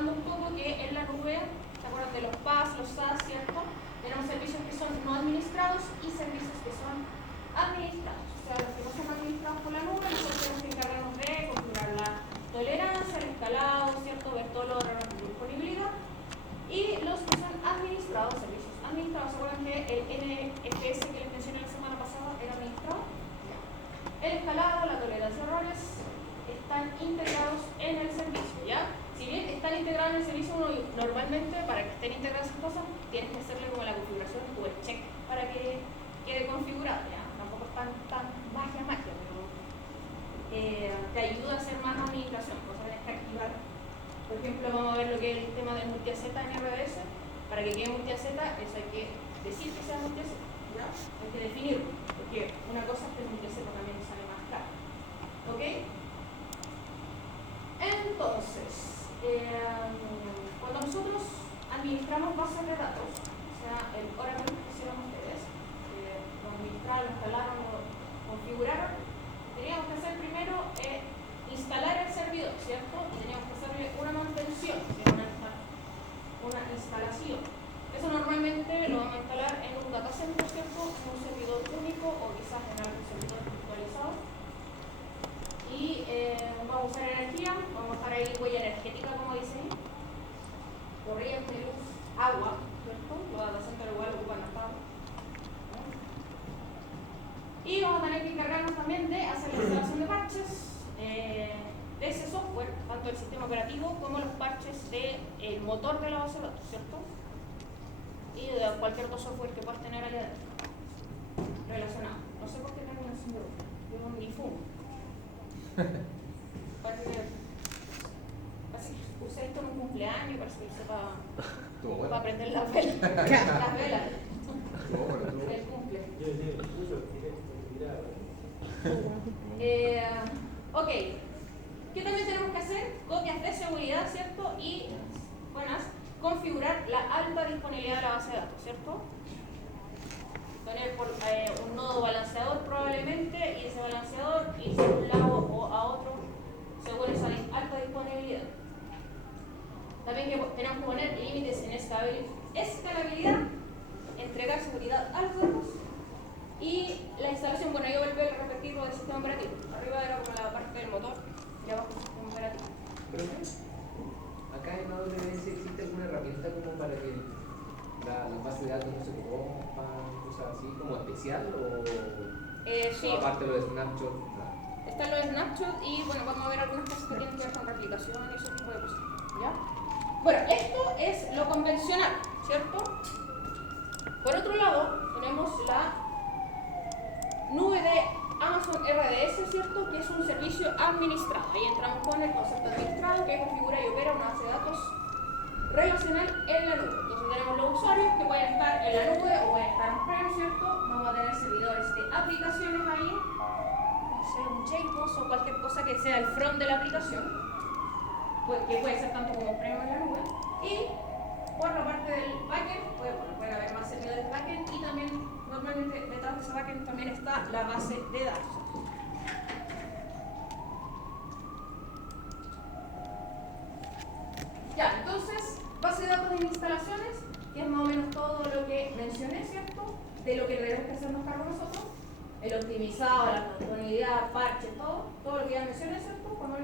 recordando un poco que en la nube, ¿se acuerdan de los PaaS, los SaaS, cierto? Tenemos servicios que son no administrados y servicios que son administrados. O sea, los que no son administrados por la nube, nosotros tenemos que encargarnos de configurar la tolerancia, el escalado, ¿cierto? Ver todos los errores de disponibilidad. Y los que son administrados, servicios administrados, ¿se acuerdan que el NFS que les mencioné la semana pasada era administrado? El escalado, la tolerancia a errores están integrados en el servicio, ¿ya? Si bien están integrados en el servicio, uno normalmente para que estén integradas esas cosas tienes que hacerle como la configuración o el check para que quede configurado, ¿ya? Tampoco es tan magia, pero te ayuda a hacer más administración, cosas tienes que activar. Por ejemplo, vamos a ver lo que es el tema del multi-AZ en RDS. Para que quede multi-AZ, eso hay que decir que sea multi-AZ, ¿ya? Hay que definirlo, porque una cosa es que el multi-AZ también sale más caro. ¿Ok? Entonces, cuando nosotros administramos bases de datos, o sea, el Oracle que hicieron ustedes, lo administraron, lo instalaron, lo configuraron, teníamos que hacer primero instalar el servidor, ¿cierto? Y teníamos que hacerle una mantención, una instalación. Eso normalmente lo vamos a instalar en un data center, ¿cierto? En un servidor único o quizás en algún servidor virtualizado. Y vamos a usar energía, vamos a usar ahí huella energética, como dice ahí. Corriente, luz, agua, ¿cierto? Los data centers igual ocupan hasta agua. Y vamos a tener que encargarnos también de hacer la instalación de parches de ese software, tanto el sistema operativo como los parches del motor de la base de datos, ¿cierto? Y de cualquier otro software que puedas tener allá adentro relacionado. No sé por qué tengo un símbolo, yo ni fumo. Parece que usé esto en un cumpleaños, parece que usé para prender las velas. Las velas. El cumple. Ok. ¿Qué también tenemos que hacer? Copias de seguridad, ¿cierto? Y, buenas, configurar la alta disponibilidad de la base de datos, ¿cierto? Tener un nodo balanceador probablemente, y ese balanceador irse de un lado o a otro según esa alta disponibilidad. También tenemos que poner límites en escalabilidad, entregar seguridad a los datos y la instalación. Bueno, yo volví a repetir lo del sistema operativo. Arriba era como la parte del motor y abajo el sistema operativo. Pero acá en AWS existe alguna herramienta como para que la base de datos no se corrompan, cosas así, como especial o sí. Aparte de lo de Snapshot. Están los snapshots y bueno, vamos a ver algunas cosas que tienen que ver con replicación y ese tipo de cosas, ¿ya? Bueno, esto es lo convencional, ¿cierto? Por otro lado, tenemos la nube de Amazon RDS, ¿cierto? Que es un servicio administrado. Ahí entramos con el concepto administrado, que configura y opera una base de datos relacional en la nube. Entonces tenemos los usuarios que pueden estar en la nube o pueden estar on-prem, ¿cierto? Vamos a tener servidores de aplicaciones ahí, un JBoss o cualquier cosa que sea el front de la aplicación, que puede ser tanto como on-prem en la nube. Y por la parte del backend, puede haber más servidores backend y también normalmente detrás de ese backend también está la base de datos. Ya, entonces, base de datos en instalaciones, que es más o menos todo lo que mencioné, ¿cierto? De lo que tenemos que hacernos cargo nosotros. El optimizado, la disponibilidad, parche, todo lo que ya mencioné, ¿cierto? Cuando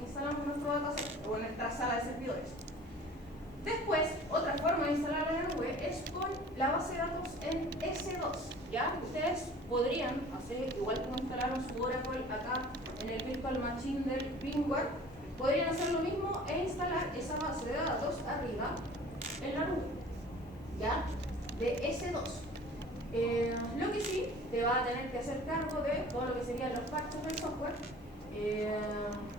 instalamos nuestro dataset o en nuestra sala de servidores. Después, otra forma de instalar en la nube es con la base de datos en S2, ¿ya? Ustedes podrían hacer, igual como instalaron su Oracle acá en el Virtual Machine del VMware, podrían hacer lo mismo e instalar esa base de datos arriba en la nube, ¿ya? De S2. Lo que sí, te va a tener que hacer cargo de todo lo que serían los parches del software,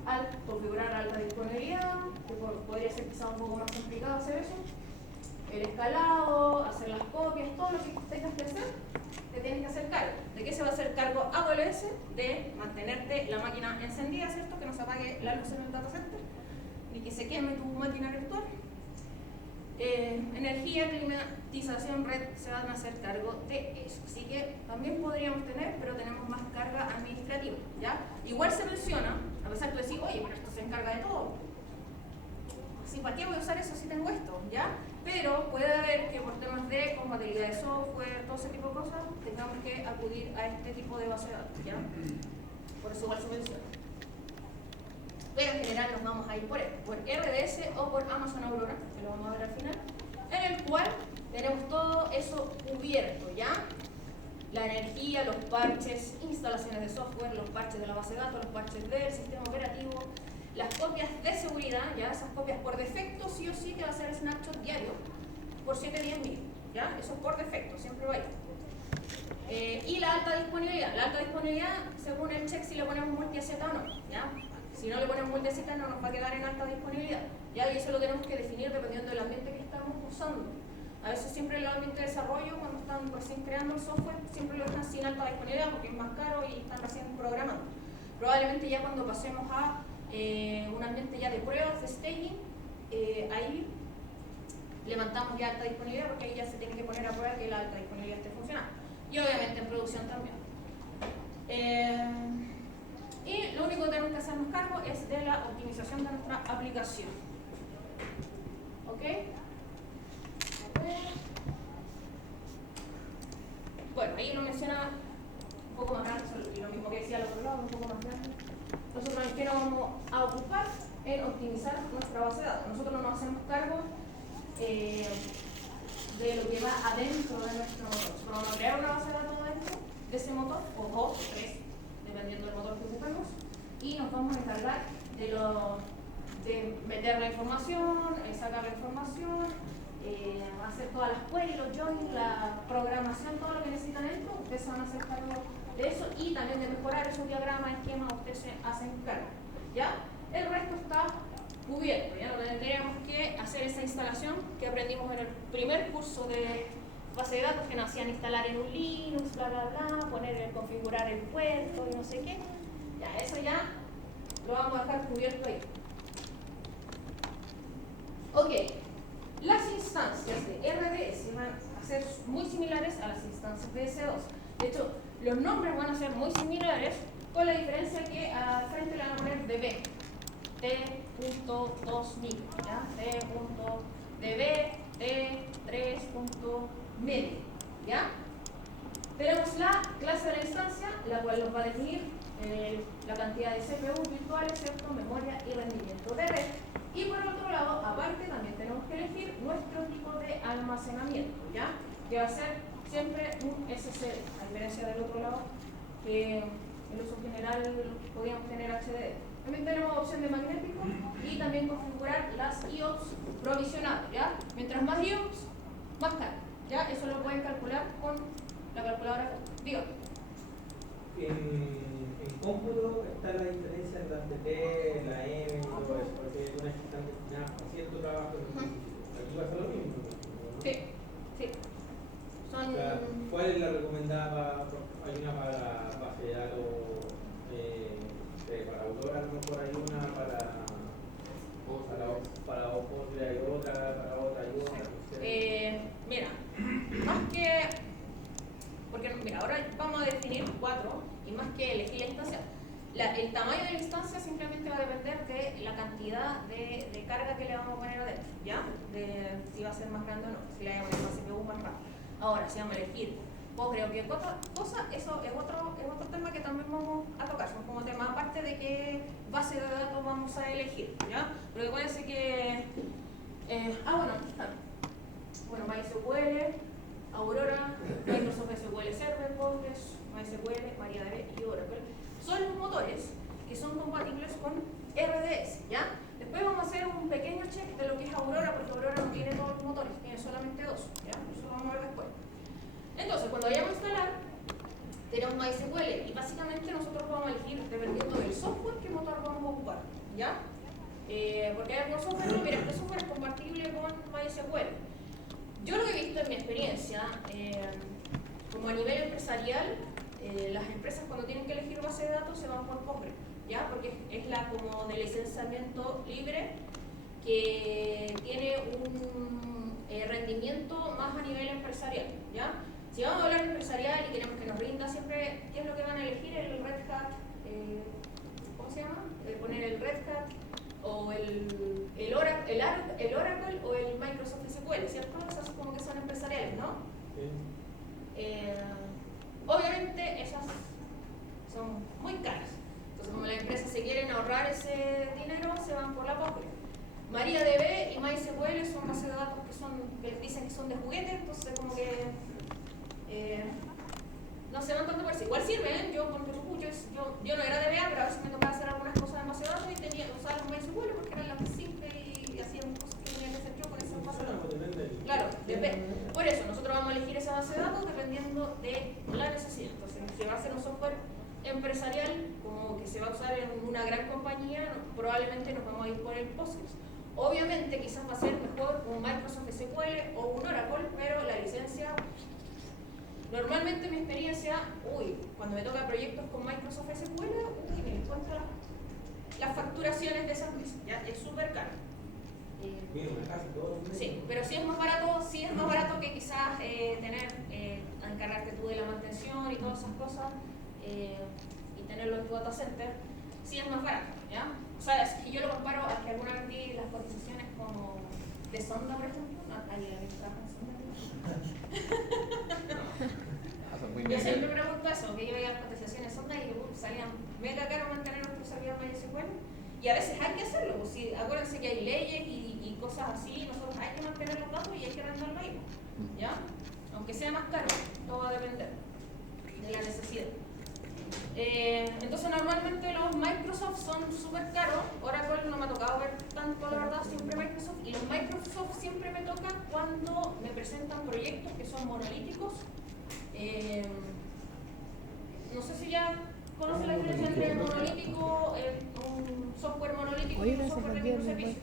al configurar alta disponibilidad, que podría ser quizá un poco más complicado hacer eso, el escalado, hacer las copias, todo lo que tengas que hacer, te tienes que hacer cargo. ¿De qué se va a hacer cargo AWS? De mantenerte la máquina encendida, ¿cierto? Que no se apague la luz en el data center, ni que se queme tu máquina virtual. Energía, climatización, red, se van a hacer cargo de eso. Así que también podríamos tener, pero tenemos más carga administrativa, ¿ya? Igual se menciona, a pesar de decir, oye, pero esto se encarga de todo. Así ¿para qué voy a usar eso si tengo esto? ¿Ya? Pero puede haber que por temas de compatibilidad de software, todo ese tipo de cosas, tengamos que acudir a este tipo de base de datos, ¿ya? Por eso igual se menciona. Pero en general nos vamos a ir por RDS o por Amazon Aurora, que lo vamos a ver al final, en el cual tenemos todo eso cubierto, ¿ya? La energía, los parches, instalaciones de software, los parches de la base de datos, los parches del sistema operativo, las copias de seguridad, ya esas copias por defecto sí o sí te va a hacer el snapshot diario por 7 días mínimo, ¿ya? Eso es por defecto, siempre va a ir. Y la alta disponibilidad. La alta disponibilidad, según el check, si le ponemos multi-AZ o no, ¿ya? Si no le ponemos multi-AZ no nos va a quedar en alta disponibilidad, ¿ya? Y eso lo tenemos que definir dependiendo del ambiente que estamos usando. A veces siempre en el ambiente de desarrollo, cuando están recién creando el software, siempre lo dejan sin alta disponibilidad porque es más caro y están recién programando. Probablemente ya cuando pasemos a un ambiente ya de pruebas, de staging, ahí levantamos ya alta disponibilidad porque ahí ya se tiene que poner a prueba que la alta disponibilidad esté funcionando. Y obviamente en producción también. Y lo único que tenemos que hacernos cargo es de la optimización de nuestra aplicación. ¿Ok? Bueno, ahí lo menciona un poco más grande, lo mismo que decía al otro lado, un poco más grande. Nosotros en qué nos vamos a ocupar en optimizar nuestra base de datos. Nosotros no nos hacemos cargo de lo que va adentro de nuestro motor. Nosotros vamos a crear una base de datos dentro de ese motor, o dos o tres, dependiendo del motor que ocupemos, y nos vamos a encargar de meter la información, sacar la información, hacer todas las queries, los joins, la programación, todo lo que necesitan dentro. Ustedes se van a hacer cargo de eso y también de mejorar esos diagramas, esquemas, ustedes se hacen cargo, ¿ya? El resto está cubierto, ¿ya? No tendríamos que hacer esa instalación que aprendimos en el primer curso de base de datos, que nos hacían instalar en un Linux, bla, bla, bla, configurar el puerto y no sé qué. Ya, eso ya lo vamos a dejar cubierto ahí. Ok, las instancias de RDS van a ser muy similares a las instancias de S2. De hecho, los nombres van a ser muy similares, con la diferencia que al frente le van a poner DB, T.2000, ¿ya? T.db, T3.medio, ¿ya? Tenemos la clase de la instancia, la cual nos va a definir la cantidad de CPU virtuales, ¿cierto? Memoria y rendimiento de red. Y por otro lado, aparte, también tenemos que elegir nuestro tipo de almacenamiento, ¿ya? Que va a ser siempre un SSD, a diferencia del otro lado, que en uso general podríamos tener HDD. También tenemos opción de magnético y también configurar las IOPS provisionadas, ¿ya? Mientras más IOPS, más caro, ¿ya? Eso lo pueden calcular con la calculadora. Dígame. En cómputo está la diferencia entre la TT, la M y todo eso, porque una están destinadas a cierto trabajo específico. Aquí va a ser lo mismo, ¿no? Sí, sí. Son... O sea, ¿cuál es la recomendada? Hay una para base de datos, para Aurora, a lo mejor hay una para Postgre, hay otra, para otra y otra. Mira, más que... Porque mira, ahora vamos a definir 4 y más que elegir la instancia. El tamaño de la instancia simplemente va a depender de la cantidad de carga que le vamos a poner adentro, ¿ya? De si va a ser más grande o no, si le vamos a poner más CPU más rápido. Ahora, si vamos a elegir Postgre o qué cosa, eso es otro tema que también vamos a tocar. Son como temas aparte de qué base de datos vamos a elegir, ¿ya? Pero acuérdense que... bueno, aquí están. Bueno, MySQL, Aurora, Microsoft SQL Server, Postgres, MySQL, MariaDB y Oracle son los motores que son compatibles con RDS, ¿ya? Después vamos a hacer un pequeño check de lo que es Aurora, porque Aurora no tiene todos los motores, tiene solamente 2, ¿ya? Eso lo vamos a ver después. Entonces, cuando vayamos a instalar, tenemos MySQL y básicamente nosotros vamos a elegir, dependiendo del software, qué motor vamos a ocupar, ¿ya? Porque hay algunos software, mira, este software es compatible con MySQL. Yo lo que he visto en mi experiencia, como a nivel empresarial, las empresas cuando tienen que elegir base de datos se van por Postgre, ¿ya? Porque es la como de licenciamiento libre que tiene un rendimiento más a nivel empresarial, ¿ya? Si vamos a hablar empresarial y queremos que nos rinda siempre, ¿qué es lo que van a elegir? El Red Hat, ¿cómo se llama? Poner el Red Hat o el Obviamente esas son muy caras. Entonces, como las empresas se quieren ahorrar ese dinero, se van por la Postgres. MariaDB y MySQL son bases de datos que les dicen que son de juguete, entonces como que no se van tanto por eso. Igual sirven, yo no era DBA, pero a veces me tocaba hacer algunas cosas en base de datos y tenía que usar los MySQL porque eran las más simples y hacían cosas que tenía que hacer yo con esa base de datos. Claro, por eso nosotros vamos a elegir esa base de datos dependiendo de la necesidad. Entonces, si va a ser un software empresarial, como que se va a usar en una gran compañía, probablemente nos vamos a ir por el Postgres. Obviamente quizás va a ser mejor un Microsoft SQL o un Oracle, pero la licencia, normalmente mi experiencia, cuando me toca proyectos con Microsoft SQL, me encuentro las facturaciones de esas licencias, es súper caro. Sí, pero sí es más barato que quizás encargarte tú de la mantención y todas esas cosas y tenerlo en tu data center, sí es más barato, ¿ya? O sea, si yo lo comparo a que alguna vez vi las cotizaciones como de Sonda, por ejemplo, yo siempre pregunto eso, que yo veía las cotizaciones de Sonda y salían mega caro mantener nuestro servidor MySQL. Y a veces hay que hacerlo, pues, si, acuérdense que hay leyes y cosas así, nosotros hay que mantener los datos y hay que rentarlo ahí, ¿ya? Aunque sea más caro, todo va a depender de la necesidad. Entonces normalmente los Microsoft son súper caros, Oracle no me ha tocado ver tanto, la verdad, siempre Microsoft, y los Microsoft siempre me tocan cuando me presentan proyectos que son monolíticos. No sé si ya ¿conoce la diferencia entre el monolítico, un software monolítico y un software de microservicio?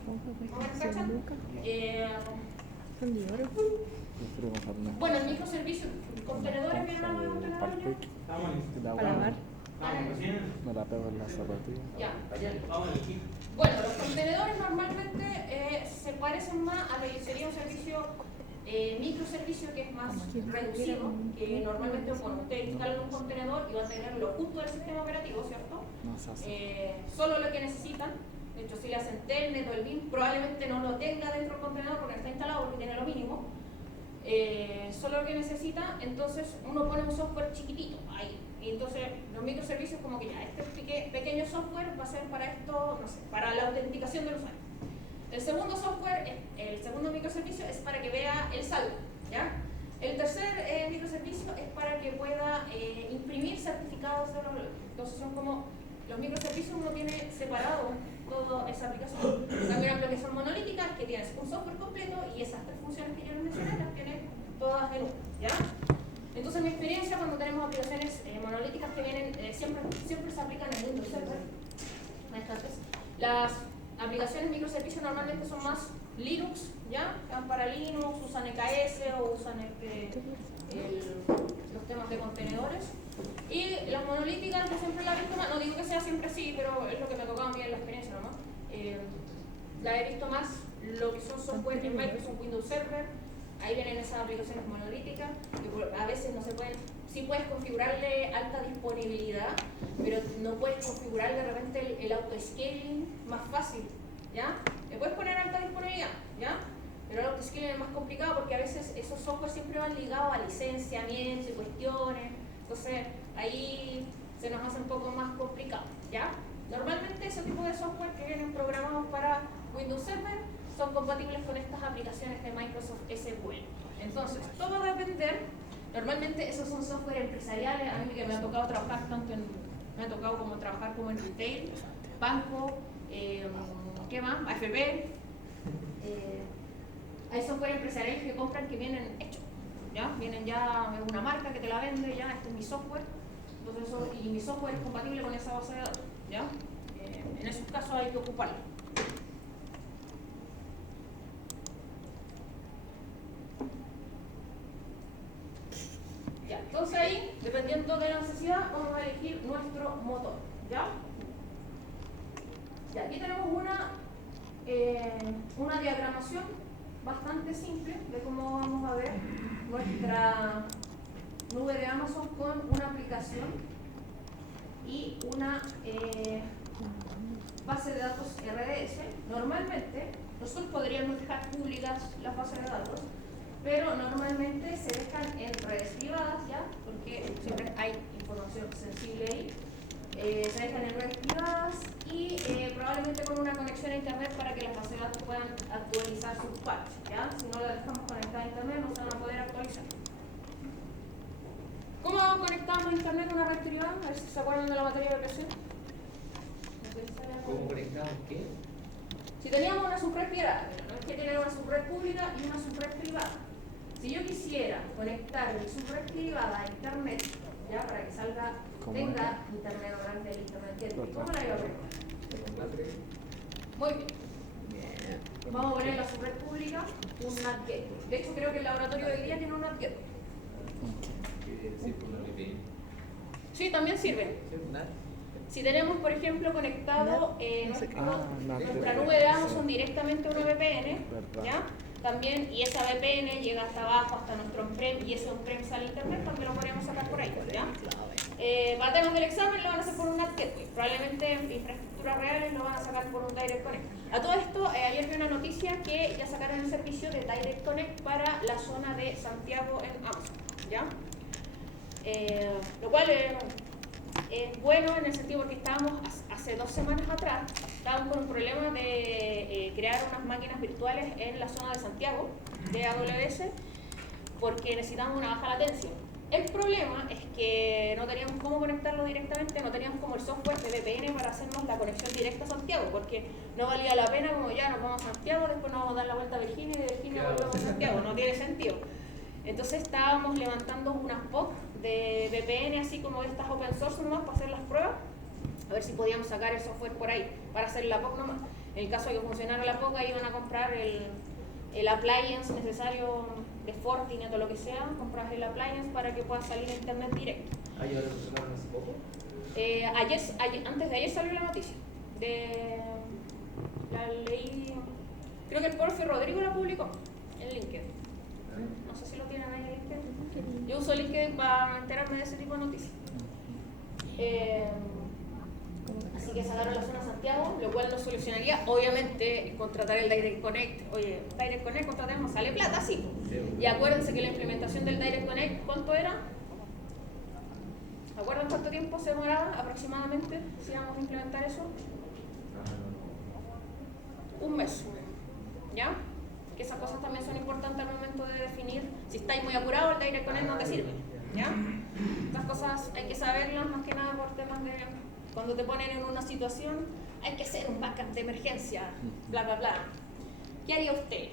Bueno, el microservicio, contenedores, ¿vieron algo de contenedores? Para lavar. Me la pego en la zapatilla. Ya. Bueno, los contenedores normalmente se parecen más a lo que sería un servicio microservicio, que es más reducido, que normalmente usted instala un contenedor y va a tenerlo justo del sistema operativo, ¿cierto? Solo lo que necesitan. De hecho, si le hacen telnet o el BIM, probablemente no lo tenga dentro del contenedor porque no está instalado, porque tiene lo mínimo. Solo lo que necesita, entonces uno pone un software chiquitito ahí. Y entonces los microservicios, como que ya este pequeño software va a ser para esto, no sé, para la autenticación del usuario. El segundo software, el segundo microservicio es para que vea el saldo, ¿ya? El tercer microservicio es para que pueda imprimir certificados de los. Entonces son como los microservicios, uno tiene separado toda esa aplicación. También una aplicación monolítica es que tienes un software completo y esas tres funciones que yo les mencioné las tienes todas en uno, ¿ya? Entonces mi experiencia cuando tenemos aplicaciones monolíticas que vienen, siempre se aplican en Windows Server. Las aplicaciones microservicios normalmente son más Linux, ¿ya? Van para Linux, usan EKS o usan los temas de contenedores. Y las monolíticas, yo siempre las he visto más, no digo que sea siempre así, pero es lo que me ha tocado a mí en la experiencia nomás. La he visto más lo que son software en Microsoft Windows Server, ahí vienen esas aplicaciones monolíticas, que a veces no se pueden, sí puedes configurarle alta disponibilidad, pero no puedes configurar de repente el auto-scaling más fácil, ¿ya? Le puedes poner alta disponibilidad, ¿ya? Pero el auto-scaling es más complicado porque a veces esos software siempre van ligados a licenciamiento y cuestiones, entonces ahí se nos hace un poco más complicado, ¿ya? Normalmente ese tipo de software que vienen programados para Windows Server son compatibles con estas aplicaciones de Microsoft SQL. Entonces, todo va a depender. Normalmente esos son software empresariales. A mí que me ha tocado trabajar me ha tocado como trabajar como en retail, banco, ¿qué más? AFP. Hay software empresariales que compran que vienen hechos, ¿ya? Vienen ya de una marca que te la vende, ya, este es mi software. Entonces, y mi software es compatible con esa base de datos, ¿ya? En esos casos hay que ocuparlo. Ya, entonces ahí, dependiendo de la necesidad, vamos a elegir nuestro motor, ¿ya? Ya, aquí tenemos una diagramación bastante simple de cómo vamos a ver nuestra nube de Amazon con una aplicación y una base de datos RDS. Normalmente, nosotros podríamos dejar públicas las bases de datos, pero normalmente se dejan en redes privadas, ¿ya? Porque siempre hay información sensible ahí. Se dejan en redes privadas y probablemente con una conexión a internet para que las bases de datos puedan actualizar sus parches, ¿ya? Si no las dejamos conectadas a internet no se van a poder actualizar. ¿Cómo conectamos a internet a una red privada? A ver si se acuerdan de la materia de presión. ¿Cómo conectamos qué? Si teníamos una subred privada, no es que tener una subred pública y una subred privada. Si yo quisiera conectar mi subred privada a internet, ya para que salga, tenga internet durante el internet, ¿cómo la iba a conectar? Muy bien. Vamos a poner la subred pública un NAT gateway. De hecho, creo que el laboratorio de hoy día tiene un NAT gateway. Sí, por la VPN. Sí, también sirve. Si tenemos, por ejemplo, conectado nuestra nube de Amazon directamente a una VPN, ¿ya? También, y esa VPN llega hasta abajo, hasta nuestro on-prem, y ese on-prem sale a internet, también lo podríamos sacar por ahí, ¿ya? Para temas del examen lo van a hacer por un NAT gateway, probablemente infraestructuras reales lo van a sacar por un Direct Connect. A todo esto, ayer vi una noticia que ya sacaron el servicio de Direct Connect para la zona de Santiago en Amazon, ¿ya? Lo cual es bueno en el sentido porque estábamos hace 2 semanas atrás, estábamos con un problema de crear unas máquinas virtuales en la zona de Santiago de AWS porque necesitábamos una baja latencia. El problema es que no teníamos cómo conectarlo directamente, no teníamos como el software de VPN para hacernos la conexión directa a Santiago, porque no valía la pena como ya nos vamos a Santiago, después nos vamos a dar la vuelta a Virginia y de Virginia volvemos a Santiago, no tiene sentido. Entonces estábamos levantando unas POC de VPN así como de estas open source nomás para hacer las pruebas, a ver si podíamos sacar el software por ahí para hacer la POC nomás. En el caso de que funcionara la POC, ahí iban a comprar el appliance necesario de Fortinet o lo que sea, compras el appliance para que pueda salir a internet directo. ¿Y ahora funcionaron hace poco? Antes de ayer salió la noticia. La leí, creo que el profe Rodrigo la publicó en LinkedIn. No sé si lo tienen ahí en LinkedIn. Yo uso LinkedIn para enterarme de ese tipo de noticias. Así que sacaron la zona Santiago, lo cual nos solucionaría, obviamente, contratar el Direct Connect. Oye, Direct Connect contratemos, sale plata, sí. Y acuérdense que la implementación del Direct Connect, ¿cuánto era? ¿Acuerdan cuánto tiempo se demoraba aproximadamente si íbamos a implementar eso? 1 mes. ¿Ya? Que esas cosas también son importantes al momento de definir. Si estáis muy apurados, el Direct Connect no te sirve. ¿Ya? Estas cosas hay que saberlas más que nada por temas de cuando te ponen en una situación, hay que hacer un backup de emergencia, bla, bla, bla. ¿Qué haría usted?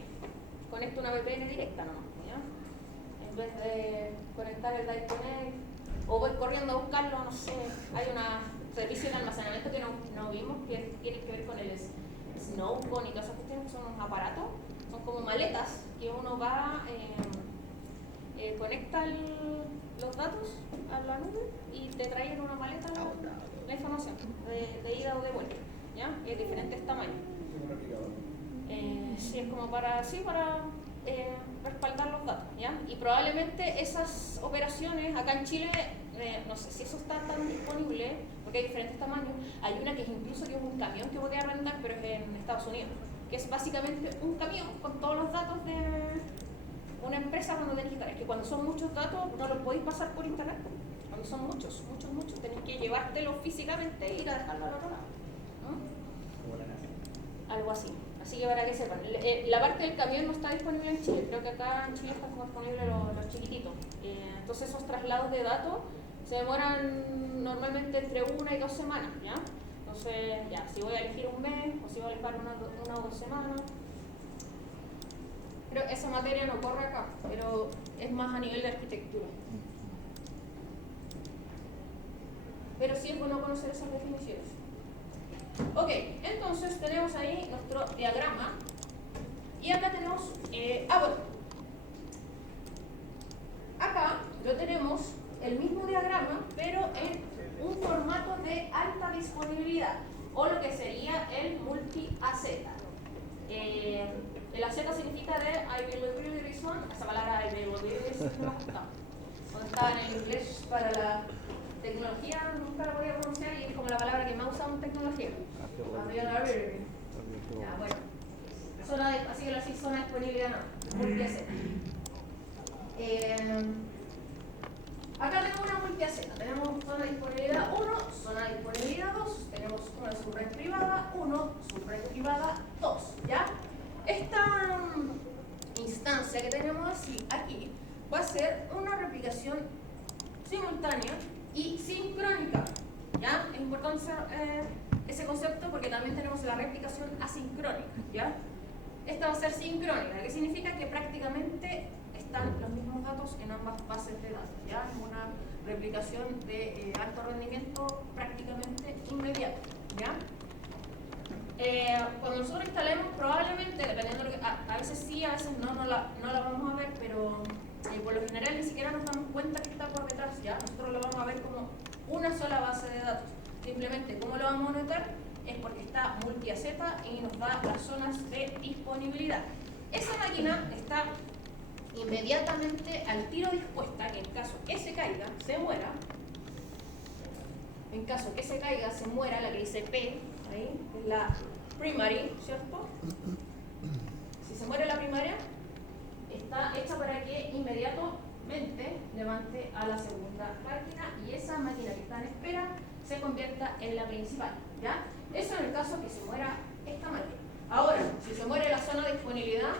Conecta una VPN directa, ¿no? ¿Ya? En vez de conectar el Direct Connect, o voy corriendo a buscarlo, no sé. Hay un servicio de almacenamiento que no vimos que tiene que ver con el Snowcon y todas esas cuestiones, que son unos aparatos, son como maletas que uno va, conecta los datos a la nube y te trae en una maleta la información de ida o de vuelta, ¿ya? De diferentes tamaños. Sí, es como para respaldar los datos, ¿ya? Y probablemente esas operaciones acá en Chile, no sé si eso está tan disponible, porque hay diferentes tamaños. Hay una que es incluso que es un camión que podía arrendar, pero es en Estados Unidos, que es básicamente un camión con todos los datos de una empresa cuando tenéis internet. Es que cuando son muchos datos no los podéis pasar por internet. Cuando son muchos, tenéis que llevártelo físicamente e ir a dejarlo al otro lado, ¿no? Algo así. Así que para que sepan, la parte del camión no está disponible en Chile, creo que acá en Chile están disponibles los chiquititos. Entonces esos traslados de datos se demoran normalmente entre 1 y 2 semanas, ¿ya? Entonces, ya, si voy a elegir un mes o si voy a elegir una o 2 semanas. Pero esa materia no corre acá, pero es más a nivel de arquitectura. Pero sí es bueno conocer esas definiciones. Ok, entonces tenemos ahí nuestro diagrama y acá tenemos, bueno, acá lo tenemos el mismo diagrama pero en un formato de alta disponibilidad o lo que sería el multi-AZ. El AZ significa de Availability Reason, esa palabra Availability no cuando estaba en el inglés para la tecnología nunca la podía pronunciar y es como la palabra que más usamos en tecnología. Ya, bueno. Así que así zona de disponibilidad no, multi-AZ. Acá tenemos una multiaceta, tenemos zona de disponibilidad 1, zona de disponibilidad 2, tenemos una subred privada 1, subred privada 2, ¿ya? Esta instancia que tenemos aquí va a ser una replicación simultánea y sincrónica, ¿ya? Es importante ese concepto porque también tenemos la replicación asincrónica, ¿ya? Esta va a ser sincrónica, que significa que prácticamente están los mismos datos en ambas bases de datos, ¿ya? Es una replicación de alto rendimiento prácticamente inmediata, ¿ya? Cuando nosotros instalemos, probablemente, dependiendo de lo que, a veces sí, a veces no la vamos a ver, pero por lo general ni siquiera nos damos cuenta que está por detrás, ¿ya? Nosotros lo vamos a ver como una sola base de datos. Simplemente, ¿cómo lo vamos a notar? Es porque está multiaceta y nos da las zonas de disponibilidad. Esa máquina está inmediatamente al tiro dispuesta que en caso que se caiga, se muera. En caso que se caiga, se muera, la que dice P, ahí, es la primary, ¿cierto? Si se muere la primaria, está hecha para que inmediatamente levante a la segunda máquina y esa máquina que está en espera se convierta en la principal, ¿ya? Eso en el caso que se muera esta máquina. Ahora, si se muere la zona de disponibilidad,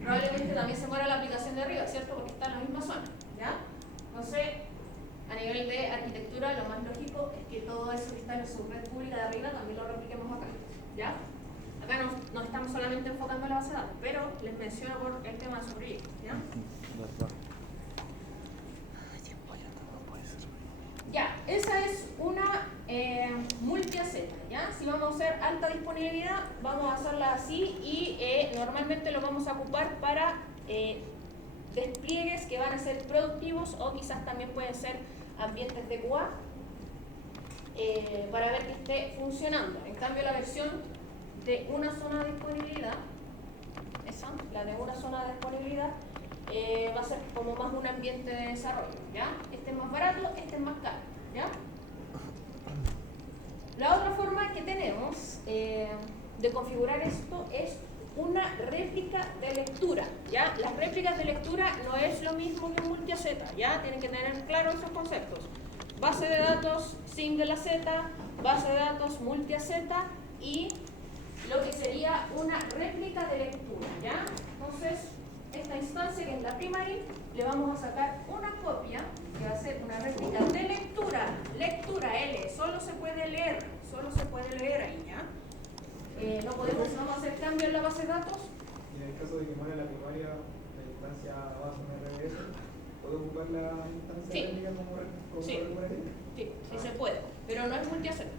probablemente también se muera la aplicación de arriba, ¿cierto? Porque está en la misma zona, ¿ya? Entonces, a nivel de arquitectura, lo más lógico es que todo eso que está en su red pública de arriba también lo repliquemos acá, ¿ya? Acá no estamos solamente enfocando en la base de datos, pero les menciono por el tema de su proyecto, ¿ya? Ya, esa es una multiaceta, ¿ya? Si vamos a hacer alta disponibilidad, vamos a hacerla así y normalmente lo vamos a ocupar para despliegues que van a ser productivos o quizás también pueden ser ambientes de QA para ver que esté funcionando. En cambio, la versión de una zona de disponibilidad, esa, la de una zona de disponibilidad, va a ser como más un ambiente de desarrollo, ¿ya? Este es más barato, este es más caro, ¿ya? La otra forma que tenemos de configurar esto es una réplica de lectura, ¿ya? Las réplicas de lectura no es lo mismo que multiaceta, ¿ya? Tienen que tener claros esos conceptos. Base de datos single aceta, base de datos multiaceta y lo que sería una réplica de lectura, ¿ya? Entonces, esta instancia que es la primary, le vamos a sacar una copia que va a ser una réplica de lectura, lectura L, solo se puede leer ahí, ¿ya? No podemos, si vamos a hacer cambio en la base de datos. Y en el caso de que muera la primaria, la instancia base en RDS, ¿puedo ocupar la instancia réplica como sí, sí se puede, pero no es multiaceta,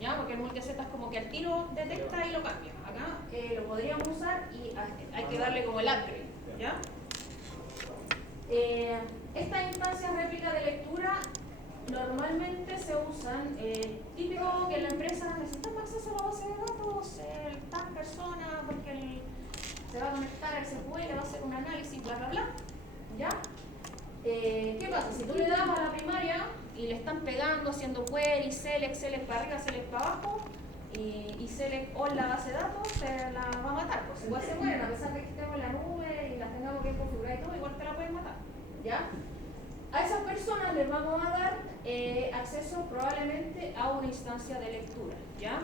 ¿ya? Porque el multiaceta es como que al tiro detecta y lo cambia. Acá lo podríamos usar y hay que darle como el upgrade, ¿ya? Estas instancias réplica de lectura normalmente se usan, típico que en la empresa necesitamos acceso a la base de datos, tal persona, porque se va a conectar al SQL, va a hacer un análisis, bla, bla, bla, ¿ya? ¿Qué pasa? Si tú le das a la primaria y le están pegando, haciendo query, select para arriba, select para abajo, y select all la base de datos, se la va a matar, pues igual se mueren, a pesar de que estemos en la nube y las tengamos que configurar y todo, igual te la pueden matar, ¿ya? A esas personas les vamos a dar acceso probablemente a una instancia de lectura, ¿ya?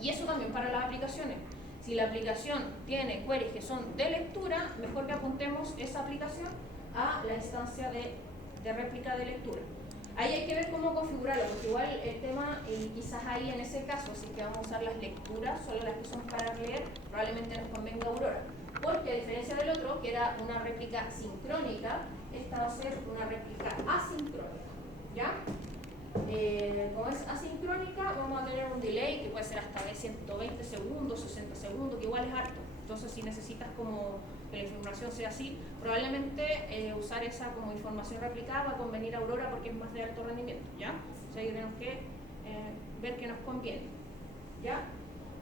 Y eso también para las aplicaciones. Si la aplicación tiene queries que son de lectura, mejor que apuntemos esa aplicación a la instancia de réplica de lectura. Ahí hay que ver cómo configurarlo, porque igual el tema, quizás ahí en ese caso, si es que vamos a usar las lecturas, solo las que son para leer, probablemente nos convenga Aurora. Porque a diferencia del otro, que era una réplica sincrónica, esta va a ser una réplica asincrónica, ¿ya? Como es asincrónica, vamos a tener un delay que puede ser hasta de 120 segundos, 60 segundos, que igual es harto. Entonces, si necesitas como que la información sea así, probablemente usar esa como información replicada va a convenir a Aurora porque es más de alto rendimiento, ¿ya? O sea, ahí tenemos que ver qué nos conviene, ¿ya?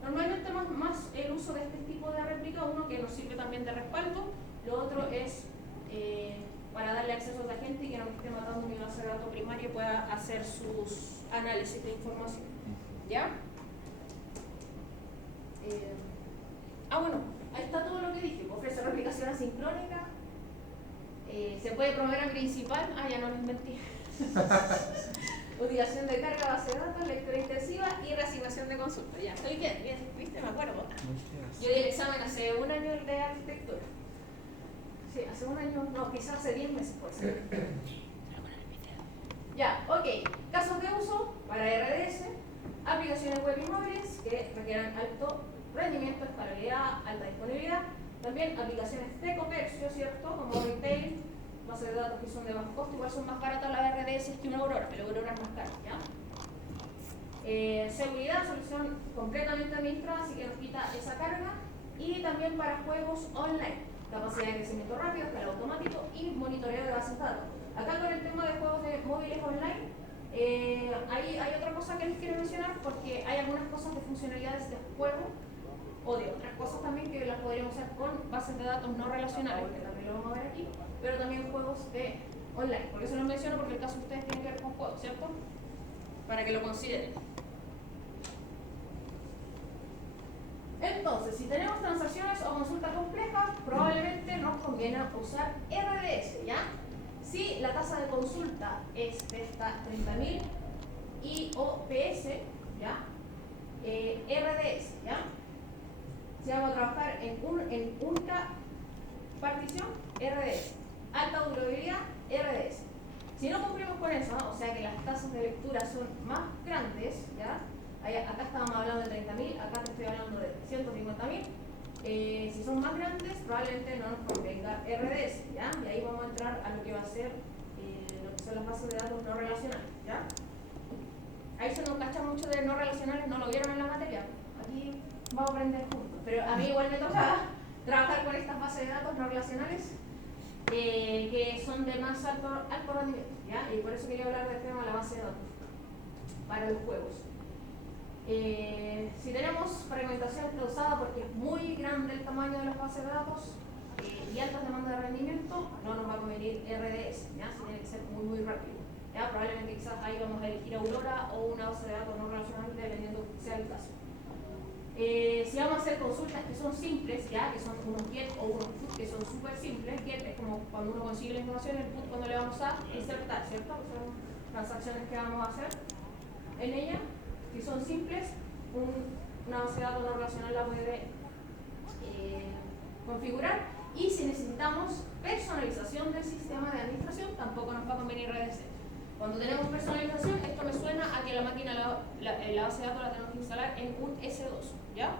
Normalmente más el uso de este tipo de réplica, uno que nos sirve también de respaldo, lo otro es para darle acceso a la gente y que no esté matando mi base de datos primaria y pueda hacer sus análisis de información, ¿ya? Bueno, ahí está todo lo que dije. Ofrece replicación asincrónica, Se puede promover en principal, ya no lo inventé. Utilización de carga, base de datos, lectura intensiva y reasignación de consulta. Ya, estoy bien, viste, me acuerdo. Yo di el examen hace un año de arquitectura. Sí, hace un año, no, quizás hace 10 meses por ser. Ya, ok. Casos de uso para RDS, aplicaciones web y móviles que requieran alto rendimiento, estabilidad, alta disponibilidad. También aplicaciones de comercio, ¿cierto? Como retail, bases de datos que son de bajo costo, igual son más baratas las RDS que una Aurora, pero Aurora es más cara, ¿ya? Seguridad, solución completamente administrada, así que nos quita esa carga. Y también para juegos online, capacidad de crecimiento rápido, escalado automático y monitoreo de bases de datos. Acá con el tema de juegos de móviles online, hay otra cosa que les quiero mencionar, porque hay algunas cosas de funcionalidades de juego o de otras cosas también que las podríamos hacer con bases de datos no relacionales, que también lo vamos a ver aquí, pero también juegos de online. Por eso lo menciono, porque el caso de ustedes tiene que ver con juegos, ¿cierto? Para que lo consideren. Entonces, si tenemos transacciones o consultas complejas, probablemente nos conviene usar RDS, ¿ya? Si la tasa de consulta es de esta 30.000 IOPS, ¿ya? RDS, ¿ya? Si vamos a trabajar en única partición, RDS. Alta durabilidad, RDS. Si no cumplimos con eso, o sea que las tasas de lectura son más grandes, ¿ya? Acá estábamos hablando de 30.000, acá te estoy hablando de 150.000. Si son más grandes, probablemente no nos convenga RDS, ¿ya? Y ahí vamos a entrar a lo que va a ser lo que son las bases de datos no relacionales, ¿ya? Ahí se nos cacha mucho de no relacionales, no lo vieron en la materia. Aquí vamos a aprender juntos. Pero a mí igual me toca trabajar con estas bases de datos no relacionales que son de más alto rendimiento, ¿ya? Y por eso quería hablar del tema de la base de datos para los juegos. Si tenemos fragmentación cruzada porque es muy grande el tamaño de las bases de datos y altas demandas de rendimiento, no nos va a convenir RDS, ¿ya? Tiene que ser muy rápido, ¿ya? Probablemente quizás ahí vamos a elegir Aurora o una base de datos no relacional dependiendo sea el caso. Si vamos a hacer consultas que son simples, ¿ya? Que son unos get o unos put que son súper simples. Get es como cuando uno consigue la información, el put cuando le vamos a insertar, ¿cierto? Que son transacciones que vamos a hacer en ella. Si son simples, una base de datos no relacional la puede configurar. Y si necesitamos personalización del sistema de administración, tampoco nos va a convenir RDS. Cuando tenemos personalización, esto me suena a que la máquina, la base de datos la tenemos que instalar en un S2, ¿ya?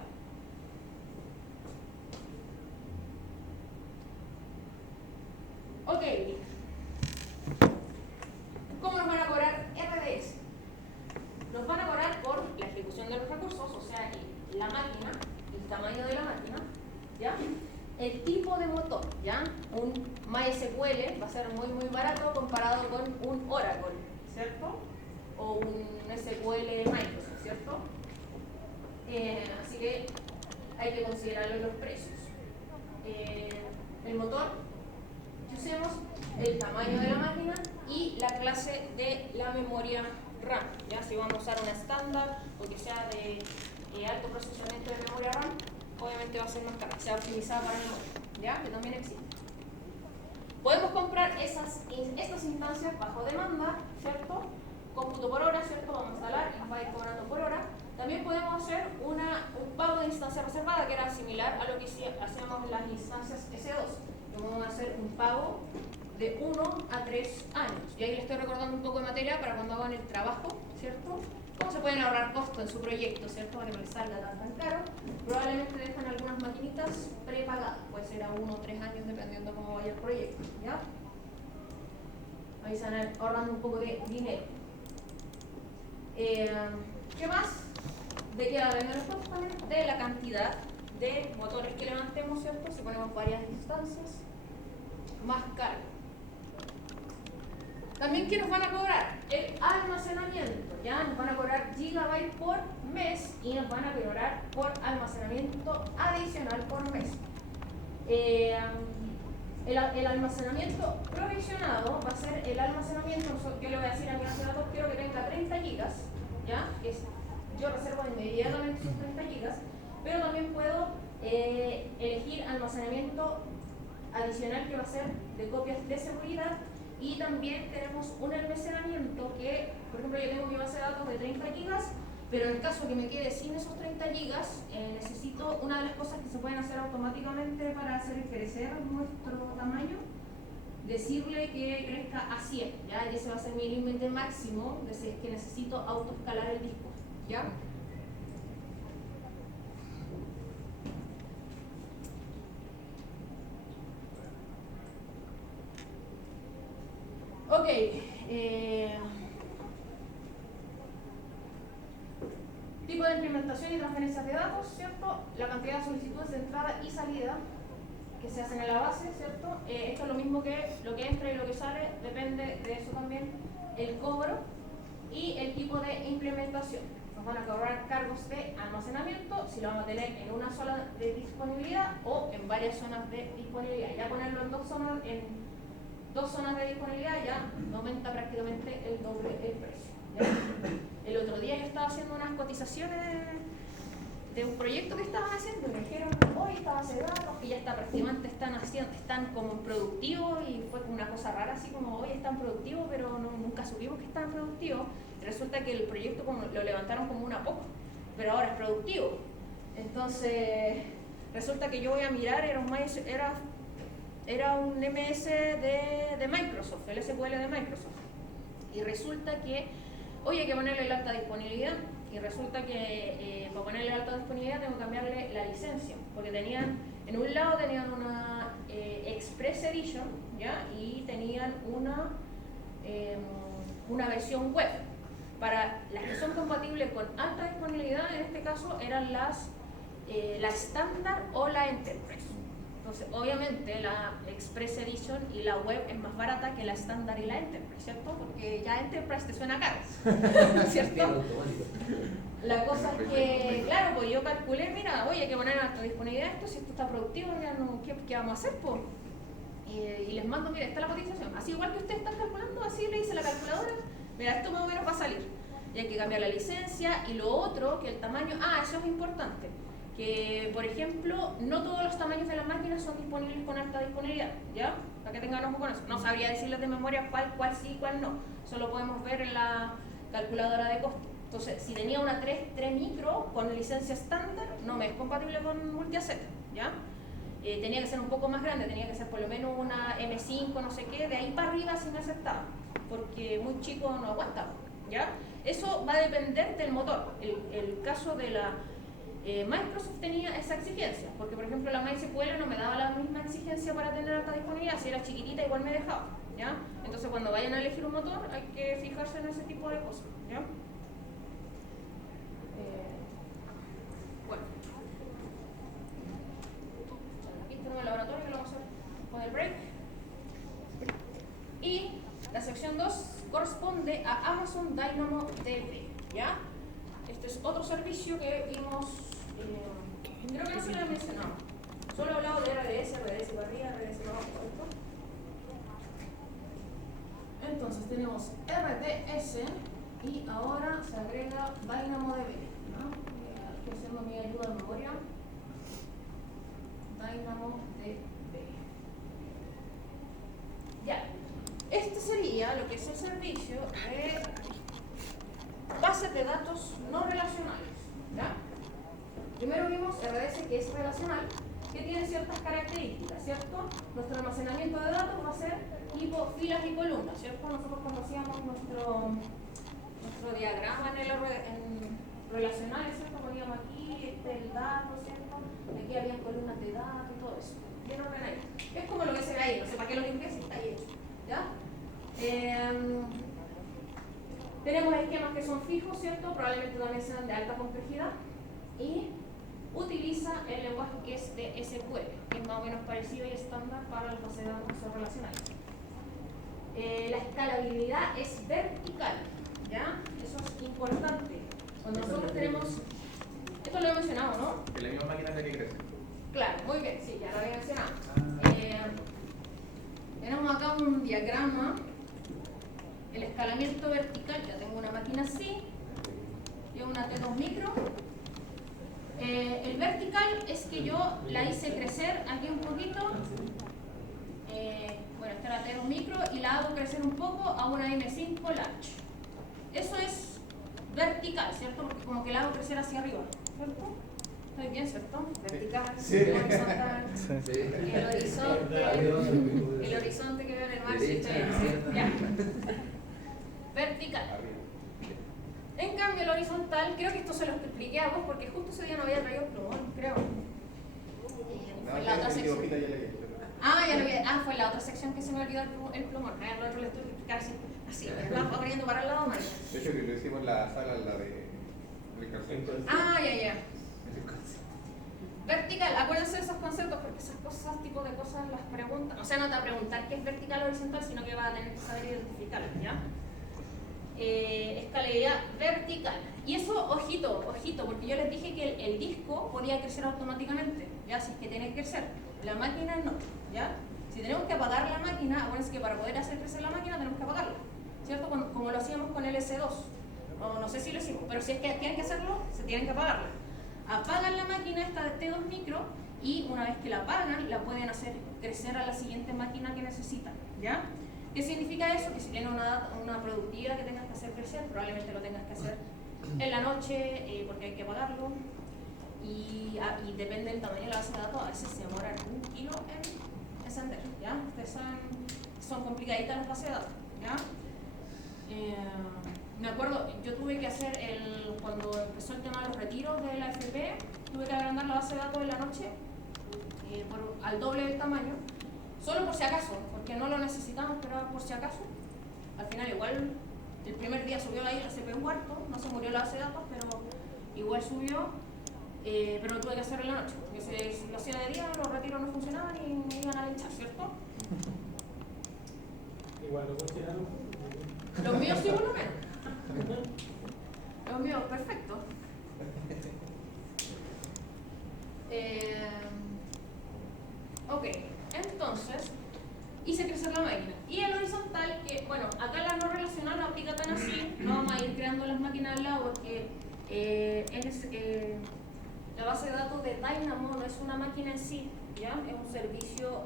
Ok. ¿Cómo nos van a cobrar RDS? Nos van a cobrar por la ejecución de los recursos, o sea, la máquina, el tamaño de la máquina, ¿ya? El tipo de motor, ¿ya? Un MySQL va a ser muy barato comparado con un Oracle, ¿cierto? O un SQL Microsoft, ¿cierto? Así que hay que considerarlo en los precios. El motor que usemos, el tamaño de la máquina y la clase de la memoria RAM, ¿ya? Si vamos a usar una estándar o que sea de alto procesamiento de memoria RAM, obviamente va a ser más cara, sea optimizada para el motor, ¿ya? Que también existe. Podemos comprar estas instancias bajo demanda, ¿cierto? Cómputo por hora, ¿cierto? Vamos a instalar y nos va a ir cobrando por hora. También podemos hacer un pago de instancia reservada, que era similar a lo que hacíamos en las instancias S2. Vamos a hacer un pago de 1 a 3 años. Y ahí les estoy recordando un poco de materia para cuando hagan el trabajo, ¿cierto? ¿Cómo se pueden ahorrar costos en su proyecto, ¿cierto? Para que no les salga tan caro. Probablemente dejan algunas maquinitas prepagadas, puede ser a 1 o 3 años dependiendo cómo vaya el proyecto, ¿ya? Ahí se van ahorrando un poco de dinero. ¿Qué más? ¿De qué va a depender los costos también? De la cantidad de motores que levantemos, ¿cierto? Si ponemos varias instancias, más caro. También, ¿qué nos van a cobrar? El almacenamiento, ¿ya? Nos van a cobrar gigabytes por mes y nos van a cobrar por almacenamiento adicional por mes. El almacenamiento provisionado va a ser el almacenamiento, yo le voy a decir a mi base de datos, quiero que tenga 30 gigas, ¿ya? Yo reservo inmediatamente sus 30 gigas, pero también puedo elegir almacenamiento adicional que va a ser de copias de seguridad. Y también tenemos un almacenamiento que, por ejemplo, yo tengo mi base de datos de 30 gigas, pero en el caso que me quede sin esos 30 gigas, necesito una de las cosas que se pueden hacer automáticamente para hacer crecer nuestro tamaño, decirle que crezca a 100, ¿ya? Y ese va a ser mi límite máximo de si es que necesito autoescalar el disco, ¿ya? Ok, tipo de implementación y transferencias de datos, ¿cierto? La cantidad de solicitudes de entrada y salida que se hacen en la base, ¿cierto? Esto es lo mismo que lo que entra y lo que sale, depende de eso también el cobro y el tipo de implementación. Nos van a cobrar cargos de almacenamiento, si lo vamos a tener en una sola de disponibilidad o en varias zonas de disponibilidad. Ya ponerlo en dos zonas de disponibilidad ya aumenta prácticamente el doble el precio, ¿ya? El otro día yo estaba haciendo unas cotizaciones de un proyecto que estaban haciendo y me dijeron, hoy esta base de datos que ya está prácticamente están como productivos, y fue como una cosa rara, así como hoy están productivos, pero nunca supimos que estaban productivos. Y resulta que el proyecto como lo levantaron como una POC, pero ahora es productivo. Entonces resulta que yo voy a mirar, era un MS de Microsoft, el SQL de Microsoft, y resulta que hoy hay que ponerle la alta disponibilidad. Y resulta que para ponerle alta disponibilidad tengo que cambiarle la licencia, porque tenían, en un lado tenían una Express Edition, ¿ya? Y tenían una versión web. Para las que son compatibles con alta disponibilidad, en este caso eran la estándar o la Enterprise. Entonces, obviamente la Express Edition y la web es más barata que la estándar y la Enterprise, ¿cierto? Porque ya Enterprise te suena caro, ¿cierto? La cosa es que, claro, pues yo calculé, mira, oye, hay que poner alta disponibilidad esto, si esto está productivo, ya no, ¿qué vamos a hacer, pues? Y les mando, mira, esta es la cotización. Así igual que ustedes están calculando, así le dice la calculadora, mira, esto más o menos va a salir. Y hay que cambiar la licencia, y lo otro, que el tamaño, eso es importante. Que, por ejemplo, no todos los tamaños de las máquinas son disponibles con alta disponibilidad, ¿ya? Para que tengan ojo con eso. No sabría decirles de memoria cuál sí y cuál no. Solo podemos ver en la calculadora de costo. Entonces, si tenía una 3 micro con licencia estándar, no me es compatible con multiasset, ¿ya? Tenía que ser un poco más grande, tenía que ser por lo menos una M5, no sé qué, de ahí para arriba sí me aceptaba, porque muy chico no aguanta, ¿ya? Eso va a depender del motor. El caso de la Microsoft tenía esa exigencia, porque por ejemplo la MySQL no me daba la misma exigencia para tener alta disponibilidad, si era chiquitita igual me dejaba, ¿ya? Entonces cuando vayan a elegir un motor hay que fijarse en ese tipo de cosas, ¿ya? Bueno, aquí tenemos el laboratorio que lo vamos a hacer con el break. Y la sección 2 corresponde a Amazon DynamoDB, ¿ya? Este es otro servicio que vimos, creo que no se lo he mencionado. Solo he hablado de RDS para arriba, RDS para abajo, ¿cierto? Entonces tenemos RDS y ahora se agrega DynamoDB, ¿no? Estoy haciendo mi ayuda de memoria. DynamoDB. Ya. Este sería lo que es el servicio de bases de datos no relacionales, ¿ya? Primero vimos RDS, que es relacional, que tiene ciertas características, ¿cierto? Nuestro almacenamiento de datos va a ser tipo filas y columnas, ¿cierto? Nosotros cuando hacíamos nuestro diagrama en relacionales, ¿cierto? Poníamos aquí el dato, ¿cierto? Aquí había columnas de datos y todo eso. Bien ordenadito. Es como lo que se ve ahí, no sé para qué lo limpié si está ahí hecho, ¿ya? Tenemos esquemas que son fijos, ¿cierto? Probablemente también sean de alta complejidad. Y utiliza el lenguaje que es de SQL, que es más o menos parecido y estándar para las bases de datos relacionales. La escalabilidad es vertical, ¿ya? Eso es importante. Cuando nosotros tenemos... Esto lo he mencionado, ¿no? En la misma máquina de que crece. Claro, muy bien, sí, ya lo había mencionado. Tenemos acá un diagrama. El escalamiento vertical, ya tengo una máquina así, y una T2 micro. El vertical es que yo la hice crecer aquí un poquito bueno, esta la tengo micro y la hago crecer un poco a una M5 large. Eso es vertical, ¿cierto? Porque como que la hago crecer hacia arriba, ¿cierto? Estoy bien, ¿cierto? Vertical, Sí. horizontal, Sí. el horizonte que veo en el mar, sí, Derecha, estoy bien. izquierda. Ya. Vertical. En cambio, el horizontal, creo que esto se lo expliqué a vos porque justo ese día no había traído el plumón, creo. Fue en la otra sección. Ya lo vi. Fue en la otra sección que se me olvidó el plumón. Al otro le tuve que explicar así, pero va corriendo para el lado, María. De hecho, que lo hicimos en la sala, la de Ricardo. Ya. Vertical, acuérdense de esos conceptos porque esas cosas, tipo de cosas las preguntan. O sea, no te va a preguntar qué es vertical o horizontal, sino que va a tener que saber identificarlas, ¿ya? Escalabilidad vertical. Y eso, ojito, porque yo les dije que el disco podía crecer automáticamente, ¿ya? Si es que tiene que crecer. La máquina no, ¿ya? Si tenemos que apagar la máquina, acuérdense que para poder hacer crecer la máquina tenemos que apagarla, ¿cierto? Como lo hacíamos con el S2. No sé si lo hicimos, pero si es que tienen que hacerlo, se tienen que apagarla. Apagan la máquina esta de T2 micro y una vez que la apagan, la pueden hacer crecer a la siguiente máquina que necesitan, ¿ya? ¿Qué significa eso? Que si tienes una productividad que tengas que hacer crecer, probablemente lo tengas que hacer en la noche porque hay que apagarlo y depende del tamaño de la base de datos, a veces se demoran 1 kilo en encender, ¿ya? Ustedes saben, son complicaditas las bases de datos, ¿ya? Me acuerdo, yo tuve que hacer cuando empezó el tema de los retiros de la FP, tuve que agrandar la base de datos en la noche al doble del tamaño, solo por si acaso, porque no lo necesitamos, pero por si acaso. Al final igual el primer día subió la CPU harto, no se murió la base de datos, pero igual subió, pero lo tuve que hacer en la noche, porque si lo hacía de día los retiros no funcionaban y me iban a linchar, ¿cierto? Igual lo consideramos. Los míos sí, por lo menos. Los míos, perfecto. Ok, entonces hice crecer la máquina. Y el horizontal, que bueno, acá la no relacional no aplica tan así, no vamos a ir creando las máquinas al lado porque la base de datos de Dynamo no es una máquina en sí, ¿ya? Es un servicio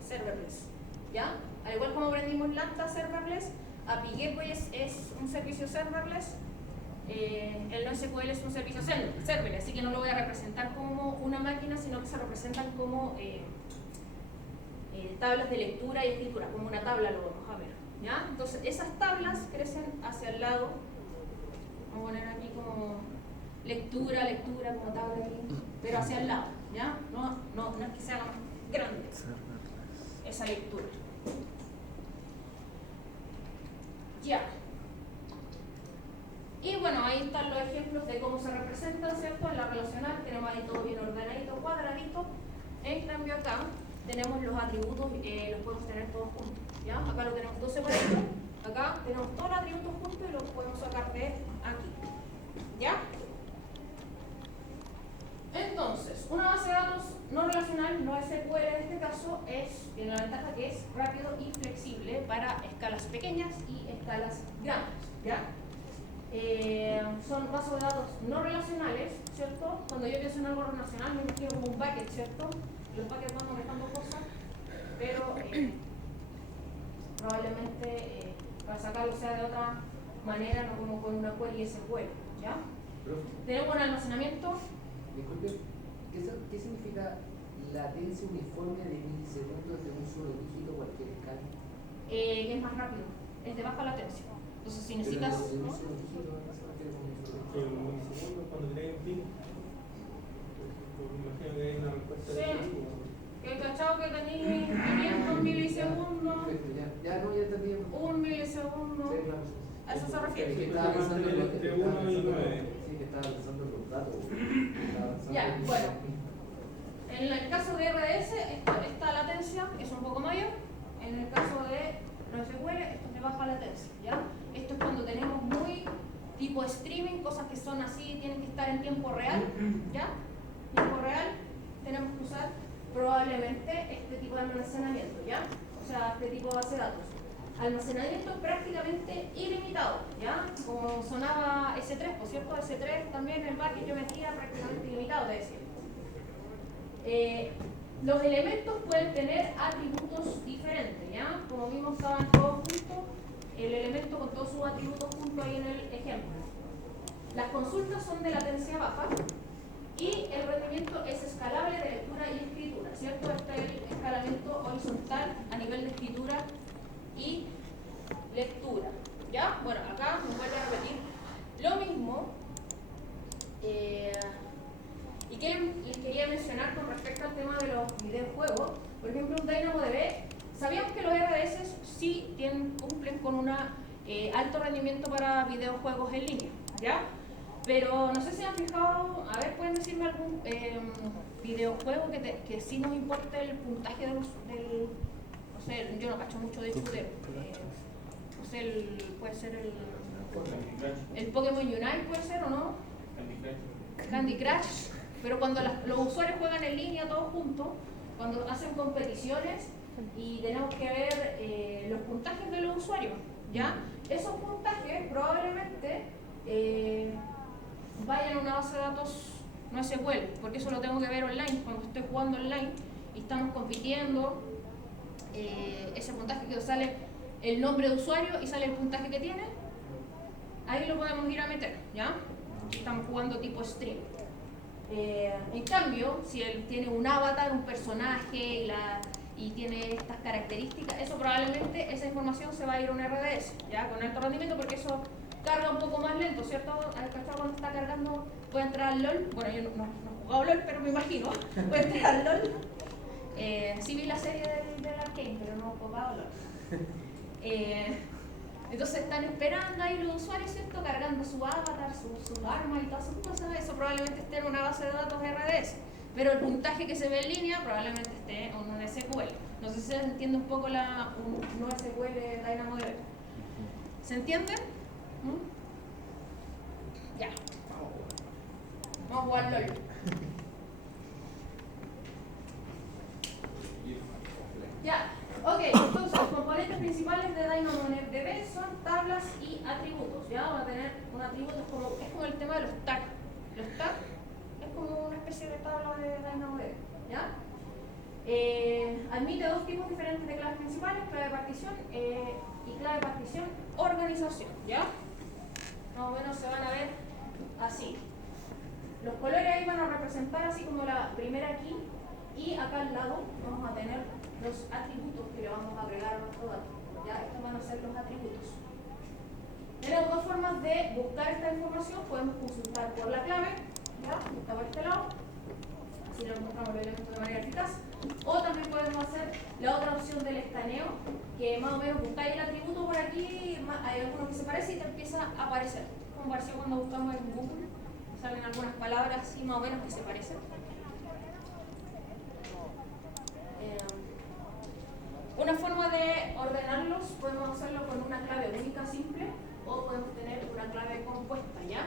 serverless, ¿ya? Al igual como aprendimos Lambda serverless, API Gateway es un servicio serverless, el NoSQL es un servicio serverless, así que no lo voy a representar como una máquina, sino que se representan como tablas de lectura y escritura, como una tabla lo vamos a ver, ¿ya? Entonces esas tablas crecen hacia el lado, vamos a poner aquí como lectura, como tabla aquí, pero hacia el lado, ¿ya? No es que se haga más grande esa lectura. Ya. Y bueno, ahí están los ejemplos de cómo se representan, ¿cierto? En la relacional tenemos ahí todo bien ordenadito, cuadradito. En cambio acá tenemos los atributos, los podemos tener todos juntos, ¿ya? Acá lo tenemos todos separaditos. Acá tenemos todos los atributos juntos y los podemos sacar de aquí, ¿ya? Entonces, una base de datos no relacional, no SQL en este caso, tiene la ventaja que es rápido y flexible para escalas pequeñas y escalas grandes, ¿ya? Son bases de datos no relacionales, ¿cierto? Cuando yo pienso en algo relacional me imagino como un bucket, ¿cierto? Los buckets van manejando cosas, pero probablemente para sacarlo sea de otra manera, no como con una query SQL, ¿ya? Tenemos un almacenamiento. Disculpe, ¿qué significa latencia uniforme de milisegundos de un solo dígito cualquier escala? Que es más rápido, es de baja latencia. Entonces, si necesitas. Pero de un solo dígito, ¿no se refiere con un solo dígito? En milisegundos, cuando tenéis un ping, me imagino que hay una respuesta Sí. de tiempo. Que cachado que tenéis 500 milisegundos, Ya entendí. 1 milisegundo. Sí, claro. A eso se refiere. Que estaba pensando en Entre 1 y 9. Sí, que estaba pensando en los datos. Ya, bueno. En el caso de RDS, esta latencia es un poco mayor. En el caso de NoSQL, esto es de baja latencia, ¿ya? Esto es cuando tenemos muy tipo streaming, cosas que son así, tienen que estar en tiempo real, ¿ya? Tiempo real, tenemos que usar probablemente este tipo de almacenamiento, ¿ya? O sea, este tipo de base de datos. Almacenamiento prácticamente ilimitado, ¿ya? Como sonaba S3, por cierto, S3 también el bar que yo metía prácticamente ilimitado, te decía. los elementos pueden tener atributos diferentes, ¿ya? Como vimos, estaban todos juntos, el elemento con todos sus atributos juntos ahí en el ejemplo. Las consultas son de latencia baja y el rendimiento es escalable de lectura y escritura, ¿cierto? Este es el escalamiento horizontal a nivel de escritura y lectura, ¿ya? Bueno, acá me vuelvo a repetir lo mismo. ¿Y qué les quería mencionar con respecto al tema de los videojuegos? Por ejemplo, un DynamoDB, sabíamos que los RDS sí cumplen con un alto rendimiento para videojuegos en línea, ¿ya? Pero no sé si han fijado, a ver, ¿pueden decirme algún videojuego que sí nos importe el puntaje del no sé, yo no cacho mucho de shooter. No sé, puede ser el Pokémon Unite, puede ser o no? Candy Crush. Pero cuando los usuarios juegan en línea todos juntos, cuando hacen competiciones y tenemos que ver los puntajes de los usuarios, ¿ya? Esos puntajes probablemente vayan a una base de datos no SQL, porque eso lo tengo que ver online, cuando estoy jugando online y estamos compitiendo, ese puntaje que sale el nombre de usuario y sale el puntaje que tiene, ahí lo podemos ir a meter, ¿ya? Estamos jugando tipo stream. En cambio, si él tiene un avatar, un personaje y tiene estas características, eso probablemente, esa información se va a ir a un RDS, ¿ya? Con alto rendimiento, porque eso carga un poco más lento, ¿cierto? ¿Has cachado cuando está cargando? Puede entrar al LOL, bueno, yo no he jugado LOL, pero me imagino, puede entrar al LOL. Sí vi la serie del Arcane, pero no he jugado LOL. Entonces están esperando ahí los usuarios, ¿cierto? Cargando su avatar, su arma y todas sus cosas. Eso probablemente esté en una base de datos RDS. Pero el puntaje que se ve en línea probablemente esté en un SQL. No sé si se entiende un poco un SQL de DynamoDB. ¿Se entiende? Ya. Vamos a jugar LOL. Ya. Ok, entonces los componentes principales de DynamoDB son tablas y atributos. Ya vamos a tener un atributo, es como el tema de los tags. Los tags es como una especie de tabla de DynamoDB. ¿Ya? Admite dos tipos diferentes de claves principales, clave de partición y clave de partición organización. ¿Ya? Más o menos se van a ver así. Los colores ahí van a representar así como la primera aquí, y acá al lado vamos a tener los atributos que le vamos a agregar a nuestro dato. ¿Ya? Estos van a ser los atributos. Tenemos dos formas de buscar esta información. Podemos consultar por la clave, ¿ya? Está por este lado, así lo encontramos los elementos de manera eficaz. O también podemos hacer la otra opción del escaneo, que más o menos buscáis el atributo por aquí, hay alguno que se parece y te empieza a aparecer. Como pareció cuando buscamos en Google, salen algunas palabras así más o menos que se parecen. Una forma de ordenarlos, podemos hacerlo con una clave única simple o podemos tener una clave compuesta, ¿ya?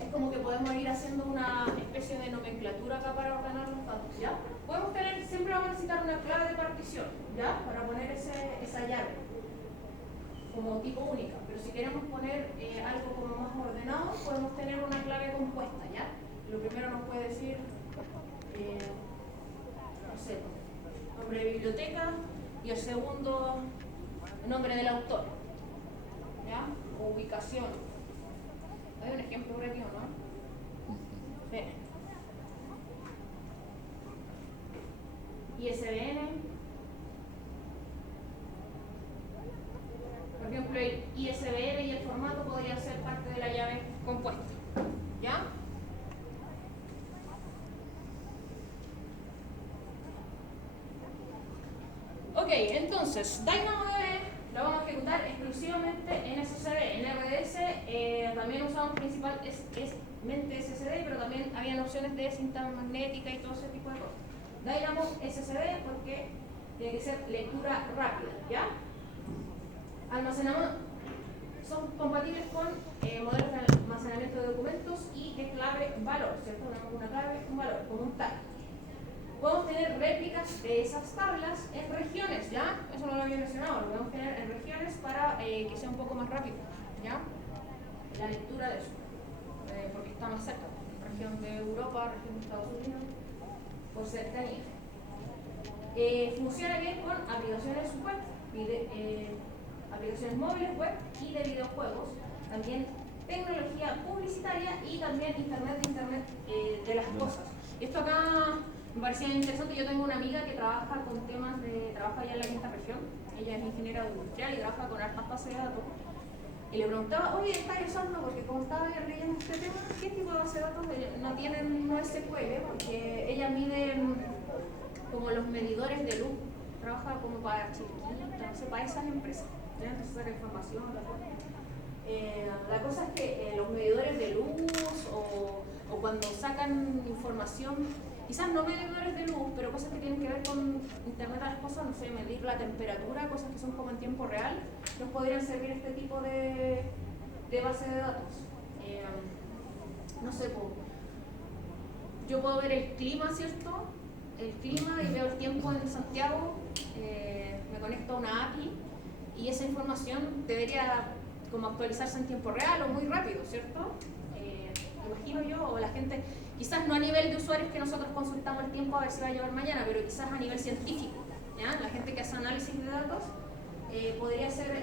Es como que podemos ir haciendo una especie de nomenclatura acá para ordenar los datos, ¿ya? Podemos tener, siempre vamos a necesitar una clave de partición, ¿ya? Para poner esa llave como tipo única, pero si queremos poner algo como más ordenado, podemos tener una clave compuesta, ¿ya? Lo primero nos puede decir, no sé, nombre de biblioteca, y el segundo, nombre del autor, ¿ya? O ubicación. Hay un ejemplo por aquí, ¿o no? Bien. ISBN. Por ejemplo, el ISBN y el formato podría ser parte de la llave compuesta, ¿ya? Ok, entonces, DynamoDB lo vamos a ejecutar exclusivamente en SSD. En RDS también usamos principalmente SSD, pero también habían opciones de cinta magnética y todo ese tipo de cosas. Dynamo SSD porque tiene que ser lectura rápida, ¿ya? Almacenamiento. Son compatibles con modelos de almacenamiento de documentos y de clave valor, ¿cierto? Una clave, un valor, como un tag. Podemos tener réplicas de esas tablas en regiones, ¿ya? Eso no lo había mencionado, lo podemos tener en regiones para que sea un poco más rápido, ¿ya? La lectura de eso, porque está más cerca, región de Europa, región de Estados Unidos, por cercanía. Funciona bien con aplicaciones web, aplicaciones móviles web y de videojuegos. También tecnología publicitaria y también internet de las cosas. Esto acá me parecía interesante. Yo tengo una amiga que trabaja con temas trabaja allá en la quinta región. Ella es ingeniera industrial y trabaja con hartas bases de datos. Y le preguntaba, oye, ¿estás usando? Porque como estaba leyendo este tema, ¿qué tipo de base de datos no tienen SQL? Porque ella mide como los medidores de luz. Trabaja como para Chiriquí, no sé, para esas empresas. Tienen que sacar información, la cosa es que los medidores de luz o cuando sacan información, quizás no medidores de luz, pero cosas que tienen que ver con Internet de las cosas, no sé, medir la temperatura, cosas que son como en tiempo real, nos podrían servir este tipo de base de datos. No sé, yo puedo ver el clima, ¿cierto? El clima y veo el tiempo en Santiago, me conecto a una API y esa información debería como actualizarse en tiempo real o muy rápido, ¿cierto? Imagino yo, o la gente, quizás no a nivel de usuarios que nosotros consultamos el tiempo a ver si va a llegar mañana, pero quizás a nivel científico, ¿ya? La gente que hace análisis de datos podría hacer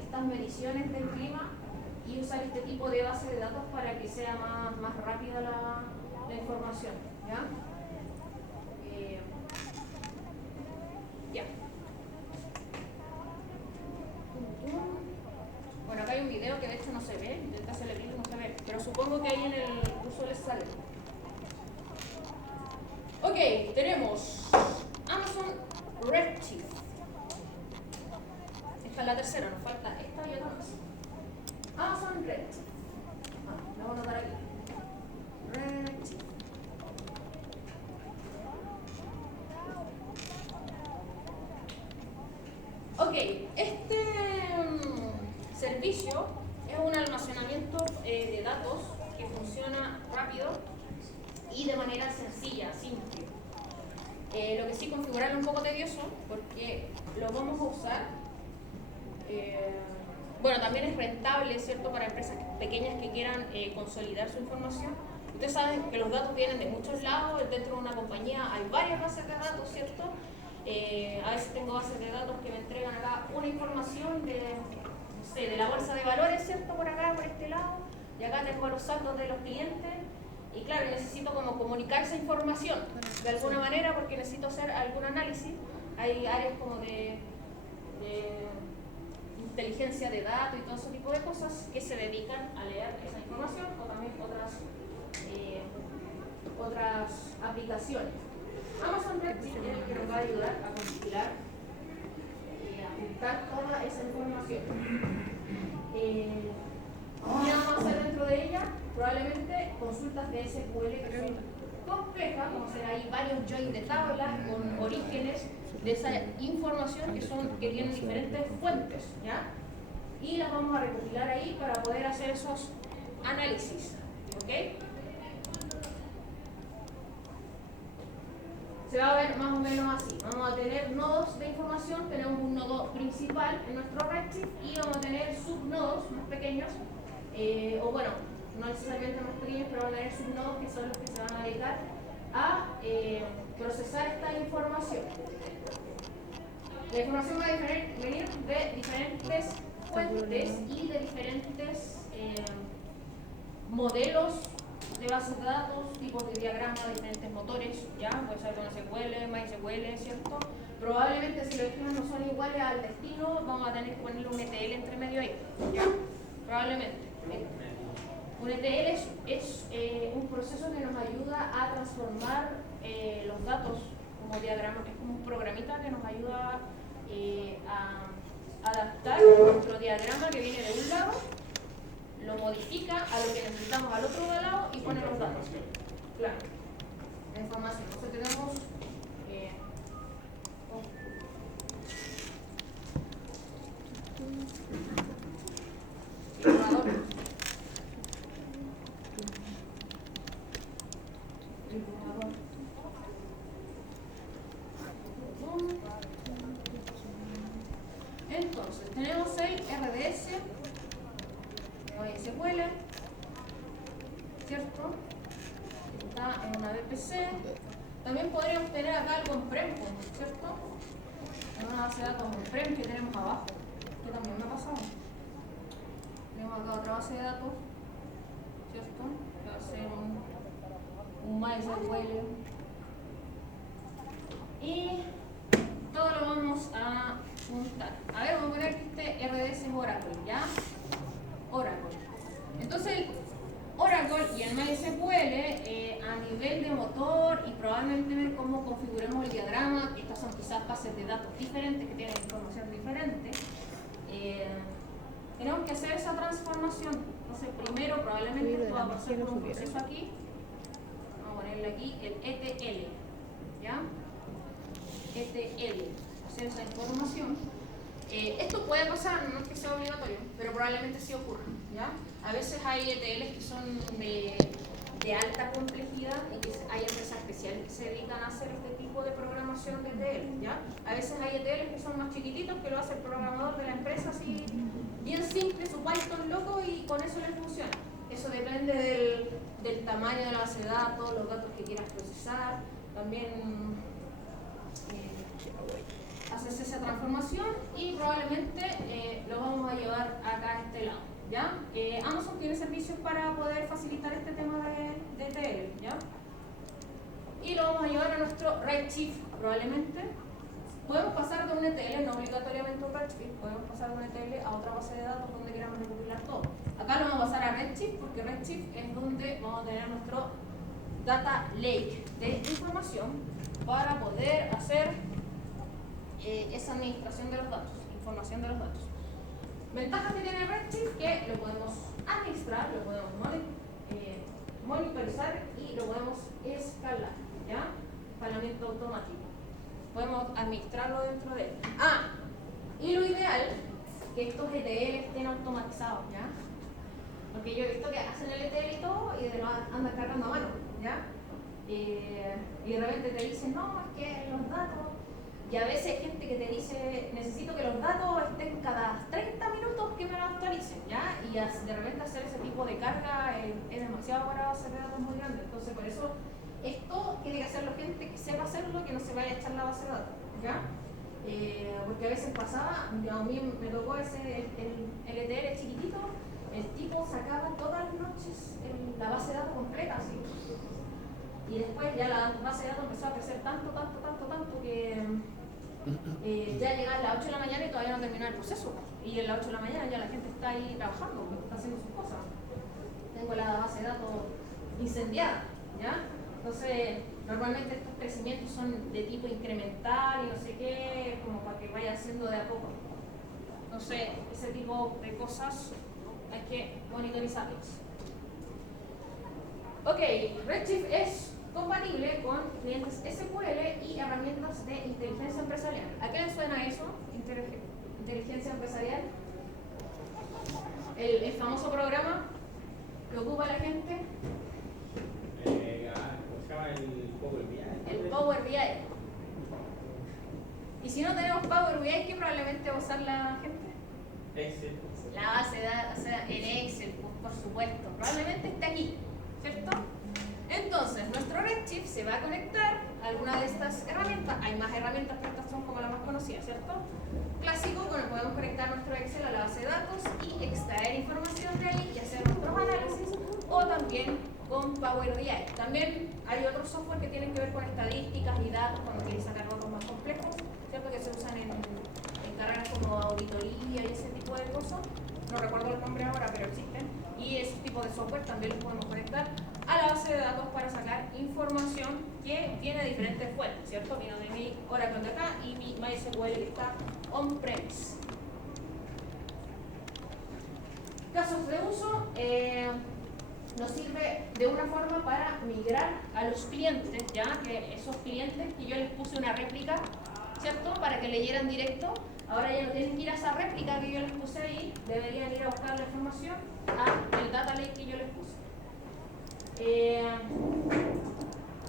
estas mediciones del clima y usar este tipo de base de datos para que sea más rápida la información, ¿ya? Ya. Bueno, acá hay un video que de hecho no se ve, intenta hacerle clic y no se ve, pero supongo que ahí en el curso les sale. Ok, tenemos Amazon Redshift. Esta es la tercera, nos falta esta y otra más. Amazon Redshift. La voy a anotar aquí. Redshift. Ok, este servicio es un almacenamiento de datos que funciona rápido y de manera sencilla, simple. Lo que sí, configurarlo un poco tedioso porque lo vamos a usar. Bueno, también es rentable, ¿cierto?, para empresas pequeñas que quieran consolidar su información. Ustedes saben que los datos vienen de muchos lados, dentro de una compañía hay varias bases de datos, ¿cierto? A veces tengo bases de datos que me entregan acá una información de la bolsa de valores, ¿cierto?, por acá, por este lado, y acá tengo los saldos de los clientes, y claro, necesito como comunicar esa información de alguna manera porque necesito hacer algún análisis. Hay áreas como de inteligencia de datos y todo ese tipo de cosas que se dedican a leer esa información, o también otras aplicaciones. Amazon Redshift es el que nos va a ayudar a compilar y a juntar toda esa información. ¿Qué vamos a hacer dentro de ella? Probablemente consultas de SQL que son complejas, vamos a hacer ahí varios joins de tablas con orígenes de esa información que tienen diferentes fuentes, ¿ya? Y las vamos a recopilar ahí para poder hacer esos análisis, ¿ok? Se va a ver más o menos así. Vamos a tener nodos de información, tenemos un nodo principal en nuestro Redshift y vamos a tener subnodos más pequeños, o bueno, no necesariamente más pequeños, pero vamos a tener subnodos que son los que se van a dedicar a procesar esta información. La información va a venir de diferentes fuentes y de diferentes modelos de bases de datos, tipos de diagramas, diferentes motores, ya, puede ser con SQL, MySQL, ¿cierto? Probablemente si los esquemas no son iguales al destino, vamos a tener que ponerle un ETL entre medio ahí, ¿ya? Probablemente. Un ETL es un proceso que nos ayuda a transformar los datos como diagramas, es como un programita que nos ayuda a adaptar nuestro diagrama que viene de un lado, lo modifica a lo que necesitamos al otro lado y pone los datos. Claro, la información. Entonces tenemos entonces tenemos el RDS, MySQL, ¿cierto? Está en una VPC, También podríamos tener acá el on-prem, ¿cierto? Una base de datos on-prem que tenemos abajo, que también me ha pasado. Tenemos acá otra base de datos, ¿cierto? Que va a ser un MySQL. Y todo lo vamos a juntar. A ver, vamos a poner que este RDS es Oracle, ¿ya? Oracle. Entonces, el Oracle y el MySQL a nivel de motor y probablemente ver cómo configuramos el diagrama, que estas son quizás bases de datos diferentes que tienen información diferente. Tenemos que hacer esa transformación. Entonces, primero probablemente esto va a pasar por un proceso aquí. Vamos a ponerle aquí el ETL, ¿ya? ETL, hacer esa información. Esto puede pasar, no es que sea obligatorio, pero probablemente sí ocurra, ¿ya? A veces hay ETLs que son de alta complejidad y que hay empresas especiales que se dedican a hacer este tipo de programación de ETL, ¿ya? A veces hay ETLs que son más chiquititos, que lo hace el programador de la empresa así, bien simple, su Python loco, y con eso le funciona. Eso depende del tamaño de la base de datos, los datos que quieras procesar, también haces esa transformación y probablemente lo vamos a llevar acá a este lado, ¿ya? Amazon tiene servicios para poder facilitar este tema de ETL, ¿ya? Y lo vamos a llevar a nuestro Redshift probablemente. Podemos pasar de un ETL, no obligatoriamente un Redshift, podemos pasar de un ETL a otra base de datos donde queramos recopilar todo. Acá lo vamos a pasar a Redshift porque Redshift es donde vamos a tener nuestro Data Lake de información para poder hacer esa administración de los datos, información de los datos. Ventajas que tiene Redshift, que lo podemos administrar, lo podemos monitorizar y lo podemos escalar, ¿ya? Escalamiento automático. Podemos administrarlo dentro de él. Y lo ideal, que estos ETL estén automatizados, ¿ya? Porque yo he visto que hacen el ETL y todo y lo andan cargando a mano, ¿ya? Y de repente te dicen, no, es que los datos. Y a veces hay gente que te dice, necesito que los datos estén cada 30 minutos que me lo actualicen, ¿ya? Y de repente hacer ese tipo de carga es demasiado para bases de datos muy grandes. Entonces, por eso, esto tiene que hacerlo gente que sepa hacerlo, que no se vaya a echar la base de datos, ¿ya? Porque a veces pasaba, a mí me tocó el ETL chiquitito, el tipo sacaba todas las noches la base de datos completa, así. Y después ya la base de datos empezó a crecer tanto que ya llegaba a las 8 de la mañana y todavía no terminó el proceso. Y a las 8 de la mañana ya la gente está ahí trabajando, está haciendo sus cosas. Tengo la base de datos incendiada, ¿ya? Entonces, normalmente estos crecimientos son de tipo incremental y no sé qué, como para que vaya haciendo de a poco. Entonces, ese tipo de cosas hay que monitorizarlas. Ok, Redshift es compatible con clientes SQL y herramientas de inteligencia empresarial. ¿A qué les suena eso? Inteligencia empresarial. El famoso programa que ocupa la gente. ¿Cómo se llama el Power BI? El Power BI. Y si no tenemos Power BI, ¿qué probablemente va a usar la gente? Excel. La base de datos, o sea, en Excel, por supuesto. Probablemente esté aquí, ¿cierto? Entonces, nuestro Redshift se va a conectar a alguna de estas herramientas. Hay más herramientas, pero estas son como las más conocidas, ¿cierto? Clásico, bueno, podemos conectar nuestro Excel a la base de datos y extraer información de ahí y hacer nuestros análisis, o también con Power BI. También hay otros software que tienen que ver con estadísticas y datos cuando quieren sacar datos más complejos, ¿cierto? Que se usan en carreras como auditoría y ese tipo de cosas. No recuerdo el nombre ahora, pero existen. Y ese tipo de software también los podemos conectar a la base de datos para sacar información que viene de diferentes fuentes, ¿cierto? Vino de mi Oracle de acá y mi MySQL que está on-premise. Casos de uso, nos sirve de una forma para migrar a los clientes, ya que esos clientes que yo les puse una réplica, ¿cierto? Para que leyeran directo. Ahora ya no tienen que ir a esa réplica que yo les puse ahí, deberían ir a buscar la información al data lake que yo les puse.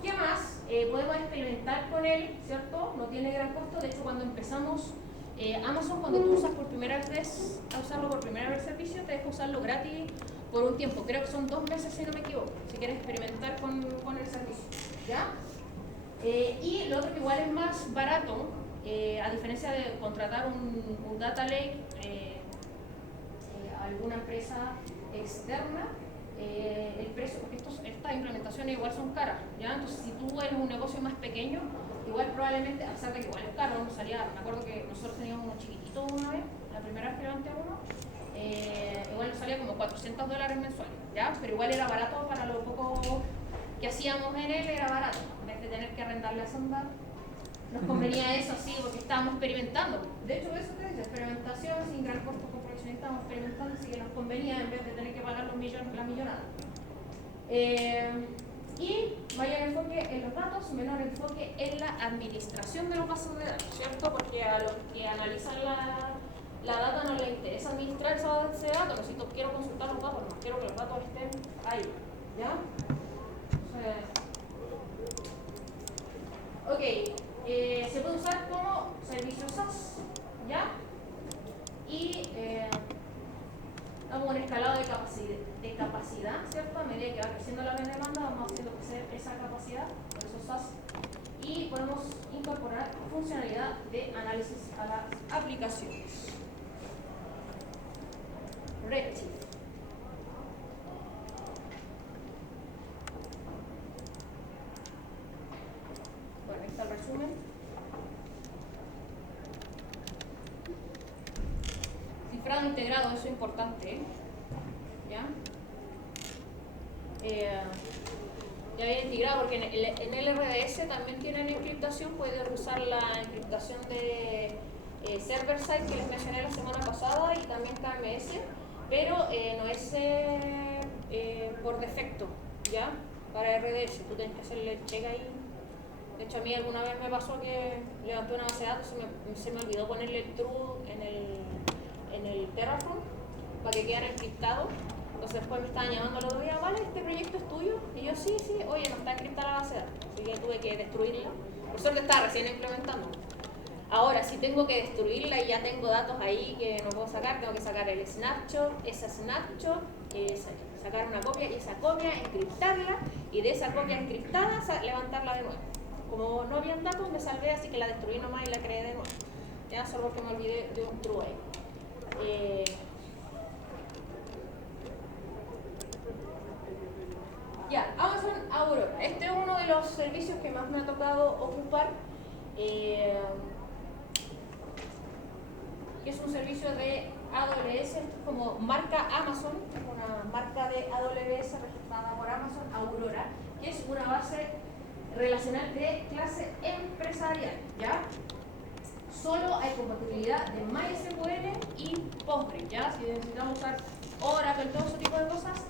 ¿Qué más? Podemos experimentar con él, ¿cierto? No tiene gran costo. De hecho, cuando empezamos Amazon, cuando tú usas por primera vez a usarlo por primera vez el servicio, te deja usarlo gratis por un tiempo. Creo que son 2 meses si no me equivoco, si quieres experimentar con el servicio, ¿ya? Y lo otro que igual es más barato, a diferencia de contratar un data lake a alguna empresa externa, el precio, porque estas implementaciones igual son caras, ¿ya? Entonces si tú eres un negocio más pequeño, igual probablemente, a pesar de que igual es caro, me acuerdo que nosotros teníamos uno chiquitito una vez, la primera vez que levanté uno, igual nos salía como $400 mensuales, ¿ya? Pero igual era barato para lo poco que hacíamos en él, era barato, en vez de tener que arrendarle a Sonda. Nos convenía eso así porque estábamos experimentando. De hecho, eso te dice, experimentación sin gran costo por producción, estábamos experimentando, así que nos convenía en vez de tener que pagar la millonada. Y mayor enfoque en los datos, menor enfoque en la administración de los bases de datos, ¿cierto? Porque a los que analizan la data no les interesa administrar esa base de datos, quiero consultar los datos, no quiero que los datos estén ahí, ¿ya? Ok. Se puede usar como servicio SaaS, ¿ya? Y damos un escalado de capacidad, ¿cierto? A medida que va creciendo la demanda, vamos haciendo crecer esa capacidad, por eso SaaS, y podemos incorporar funcionalidad de análisis a las aplicaciones. Redshift. Bueno, ahí está el resumen. Cifrado integrado, eso es importante, ¿eh? ¿Ya? Ya bien integrado, porque en el RDS también tienen encriptación, pueden usar la encriptación de server-side que les mencioné la semana pasada y también KMS, pero no es por defecto, ¿ya? Para RDS, tú tienes que hacerle el check ahí. De hecho, a mí alguna vez me pasó que levanté una base de datos y se me olvidó ponerle el true en el Terraform para que quedara encriptado. Entonces después me estaban llamando el otro día, vale, ¿este proyecto es tuyo? Y yo, sí, oye, no está encriptada la base de datos. Así que tuve que destruirla. Por suerte estaba recién implementando. Ahora, si tengo que destruirla y ya tengo datos ahí que no puedo sacar, tengo que sacar el snapshot, sacar una copia y esa copia encriptarla y de esa copia encriptada levantarla de nuevo. Como no habían datos, me salvé, así que la destruí nomás y la creé de nuevo. Ya, solo porque me olvidé de un true ahí. Ya, Amazon Aurora. Este es uno de los servicios que más me ha tocado ocupar. Que es un servicio de AWS, esto es como marca Amazon, una marca de AWS registrada por Amazon Aurora, que es una base relacional de clase empresarial, ¿ya? Solo hay compatibilidad de MySQL y Postgres, ¿ya? Si necesitamos usar Oracle, todo ese tipo de cosas,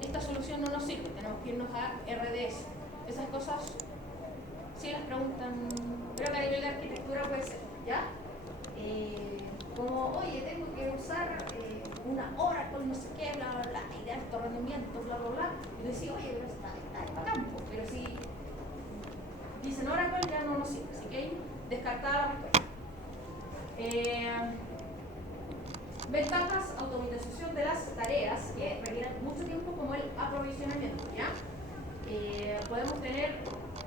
esta solución no nos sirve, tenemos que irnos a RDS. Esas cosas sí las preguntan, pero que a nivel de arquitectura puede ser, ¿ya? Como, oye, tengo que usar una Oracle, no sé qué, bla, bla, bla, y de alto rendimiento, bla, bla, bla. Y decís, oye, pero está en campo, pero si dicen Oracle ya no nos sirve, así que descartada la respuesta. Ventajas, automatización de las tareas que requieren mucho tiempo, como el aprovisionamiento, ¿ya? Podemos tener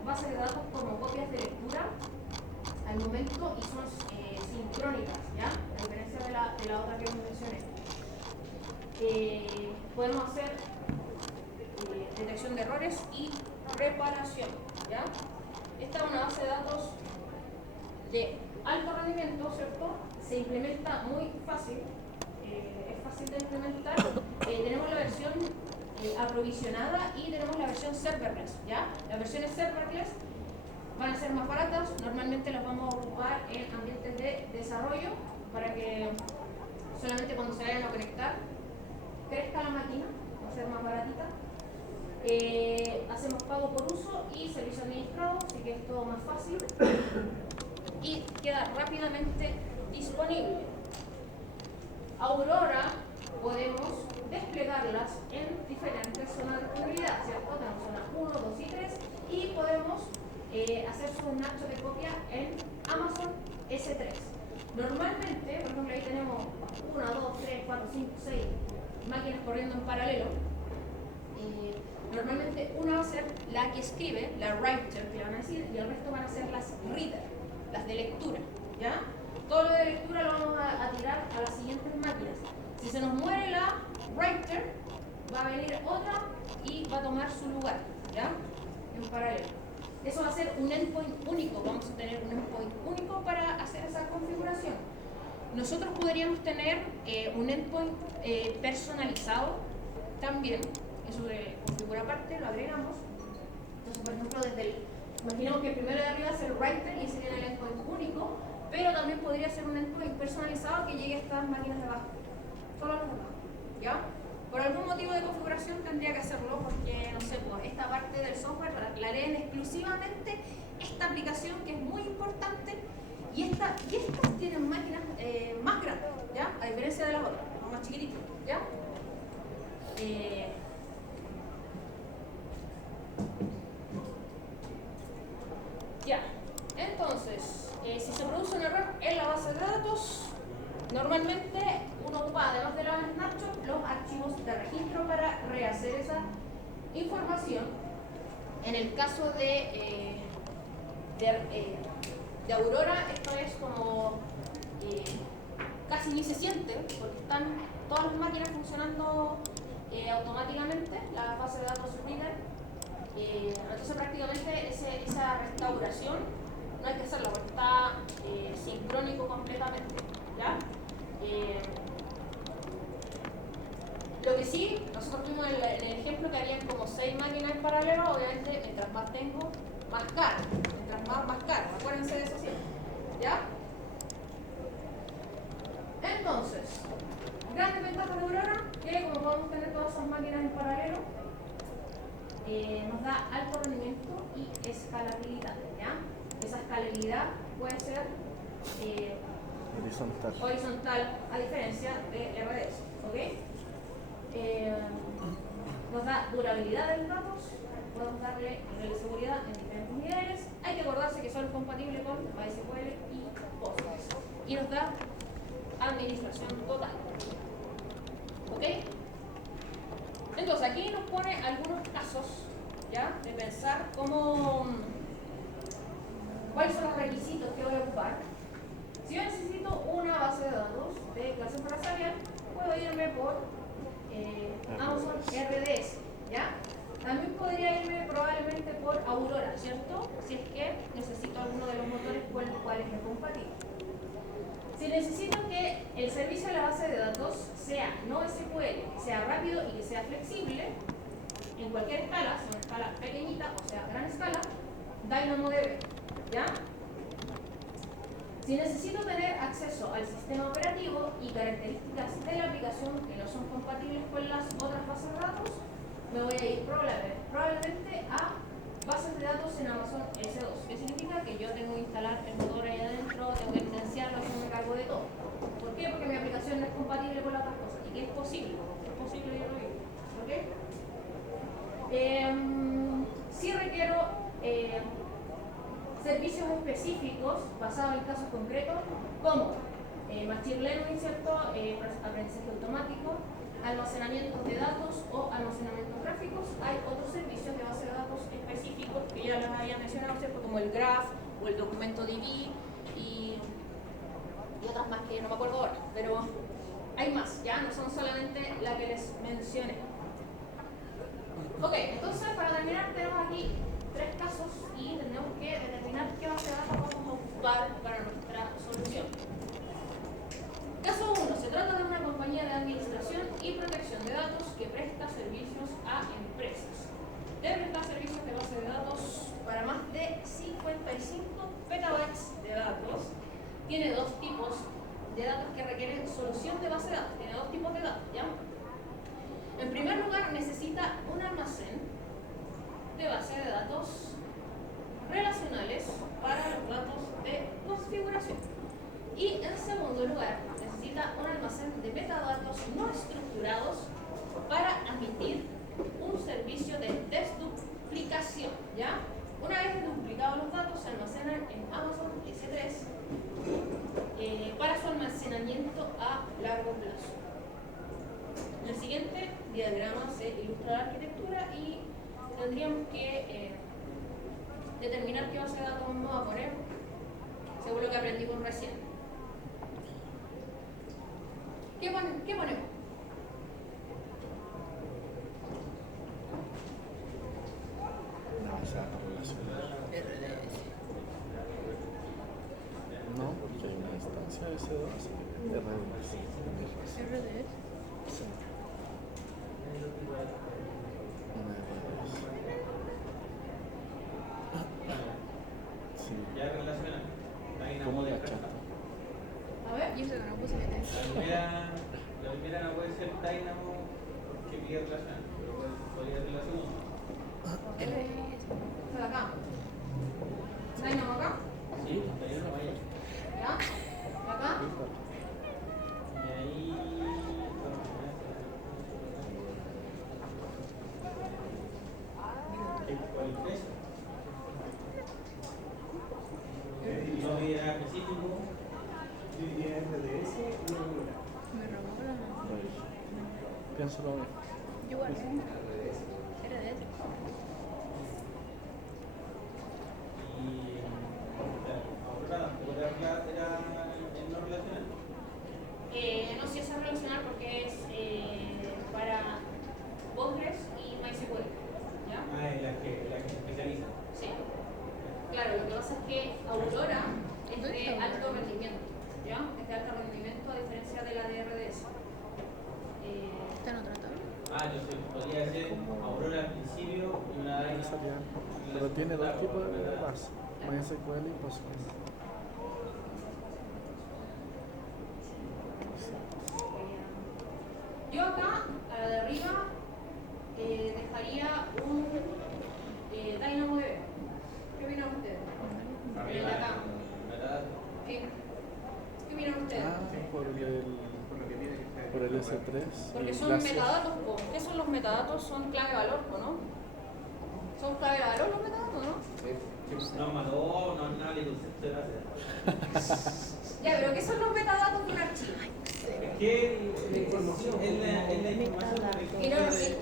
bases de datos como copias de lectura al momento y son sincrónicas, ¿ya? A diferencia de la otra que os mencioné. Podemos hacer detección de errores y reparación, ¿ya? Esta es una base de datos de alto rendimiento, ¿cierto? Se implementa muy fácil, es fácil de implementar. Tenemos la versión aprovisionada y tenemos la versión serverless, ¿ya? Las versiones serverless van a ser más baratas, normalmente las vamos a ocupar en ambientes de desarrollo para que solamente cuando se vayan a conectar crezca la máquina, va a ser más baratita. Hacemos pago por uso y servicio administrado, así que es todo más fácil y queda rápidamente disponible. Aurora podemos desplegarlas en diferentes zonas de disponibilidad, ¿cierto? Tenemos zona 1, 2 y 3 y podemos hacer su snapshot de copia en Amazon S3. Normalmente, por ejemplo, ahí tenemos 1, 2, 3, 4, 5, 6 máquinas corriendo en paralelo. Normalmente una va a ser la la que escribe, la writer, que le van a decir, y el resto van a ser las reader, las de lectura, ¿ya? Todo lo de lectura lo vamos a tirar a las siguientes máquinas. Si se nos muere la writer, va a venir otra y va a tomar su lugar, ¿ya? En paralelo. Eso va a ser un endpoint único, vamos a tener un endpoint único para hacer esa configuración. Nosotros podríamos tener un endpoint personalizado también, eso se configura aparte, lo agregamos. Entonces, por ejemplo, imaginemos que el primero de arriba es el writer y ese sería el endpoint único, pero también podría ser un endpoint personalizado que llegue a estas máquinas de abajo, solo las de abajo, ¿ya? Por algún motivo de configuración tendría que hacerlo porque, no sé, pues esta parte del software la leen exclusivamente esta aplicación que es muy importante y estas tienen máquinas más grandes, ¿ya? A diferencia de las otras, más chiquititas, ¿ya? Ya, entonces, si se produce un error en la base de datos, normalmente uno ocupa, además de la snapshot, los archivos de registro para rehacer esa información. En el caso de Aurora, esto es como casi ni se siente, porque están todas las máquinas funcionando automáticamente, la base de datos reader. Entonces prácticamente esa restauración no hay que hacerlo porque está sincrónico completamente, ¿ya? Lo que sí, nosotros vimos en el ejemplo que habían como 6 máquinas en paralelo, obviamente mientras más tengo, más caro, mientras más caro, acuérdense de eso siempre, ¿ya? Entonces, grandes ventajas de Aurora, que como podemos tener todas esas máquinas en paralelo, nos da alto rendimiento y escalabilidad, ¿ya? Esa escalabilidad puede ser horizontal, a diferencia de RDS, ¿ok? Nos da durabilidad de los datos, podemos darle nivel de seguridad en diferentes niveles, hay que acordarse que son compatibles con MySQL y Postgres, y nos da administración total, ¿ok? Entonces aquí nos pone algunos casos, ¿ya? De pensar cuáles son los requisitos que voy a ocupar. Si yo necesito una base de datos de clase empresarial, puedo irme por Amazon RDS, ¿ya? También podría irme probablemente por Aurora, ¿cierto? Si es que necesito alguno de los motores con los cuales es compatible. Si necesito que el servicio de la base de datos sea no SQL, que sea rápido y que sea flexible, en cualquier escala, sea una escala pequeñita o sea gran escala, DynamoDB, ¿ya? Si necesito tener acceso al sistema operativo y características de la aplicación que no son compatibles con las otras bases de datos, me voy a ir probablemente a bases de datos en Amazon S2. ¿Qué significa? Que yo tengo que instalar el motor ahí adentro, tengo que licenciarlo, yo me cargo de todo. ¿Por qué? Porque mi aplicación no es compatible con las otras cosas. Y que es posible yo lo digo. ¿Ok? Si requiero servicios específicos basados en casos concretos, como Machine Learning, ¿cierto? Aprendizaje automático, almacenamiento de datos o almacenamientos gráficos. Hay otros servicios de base de datos específicos que ya les había mencionado, ¿cierto? Como el Graph o el documento DB y otras más que no me acuerdo ahora, pero hay más, ya no son solamente la que les mencioné. Ok, entonces para terminar tenemos aquí 3 casos y tenemos que determinar qué base de datos vamos a ocupar para nuestra solución. Caso 1. Se trata de una compañía de administración y protección de datos que presta servicios a empresas. Debe prestar servicios de base de datos para más de 55 petabytes de datos. Tiene 2 tipos de datos que requieren solución de base de datos. Tiene 2 tipos de datos, ¿ya? En primer lugar, necesita un almacén de base de datos relacionales para los datos de configuración. Y en segundo lugar, necesita un almacén de metadatos no estructurados para admitir un servicio de desduplicación, ¿ya? Una vez duplicados los datos, se almacenan en Amazon S3 para su almacenamiento a largo plazo. En el siguiente diagrama se ilustra la arquitectura y tendríamos que determinar qué base de datos vamos a poner, según lo que aprendimos recién. ¿Qué ponemos? Una base de datos relacional. No, porque hay una instancia de S2. RDS. RDS. Sí. Una RDS. Sí. Ya relacional. ¿Cómo la chata? A ver. Y eso que no puse que te La primera no puede ser Dynamo porque pide relacional, pero podría ser la segunda. Esta de acá. Dynamo acá. Sí, Dynamo vaya. ¿Ya? ¿De acá? Y ahí. ¿Cuál es eso? No había nada específico. me robó la. Piénsalo bien. Yo guardé. RDS. RDS. Y. Ahora, era el no relacional. No sé si es relacional porque es para Postgres y MySQL. ¿Ya? Ah, es la que se especializa. Sí. Claro, lo que pasa es que Aurora es de alto rendimiento. ¿Ya? Es de alto rendimiento a diferencia de la de RDS. ¿Está en otra tabla? Ah, entonces podría ser Aurora al principio y una Dynamo. Sería- Pero tiene dos tipos de base. MySQL y Postgres. Yo acá, a la de arriba, dejaría un DynamoDB. ¿Qué opinan ustedes? El de acá. ¿Qué opinan ustedes? Ah, por el S3. Porque y son la C. metadatos, ¿po? ¿Qué son los metadatos? Son clave valor, ¿o no? ¿Son clave valor los metadatos, no? No mandó, no nada de concepto de base. Ya, pero ¿qué son los metadatos de un archivo? Es que la información es la información Y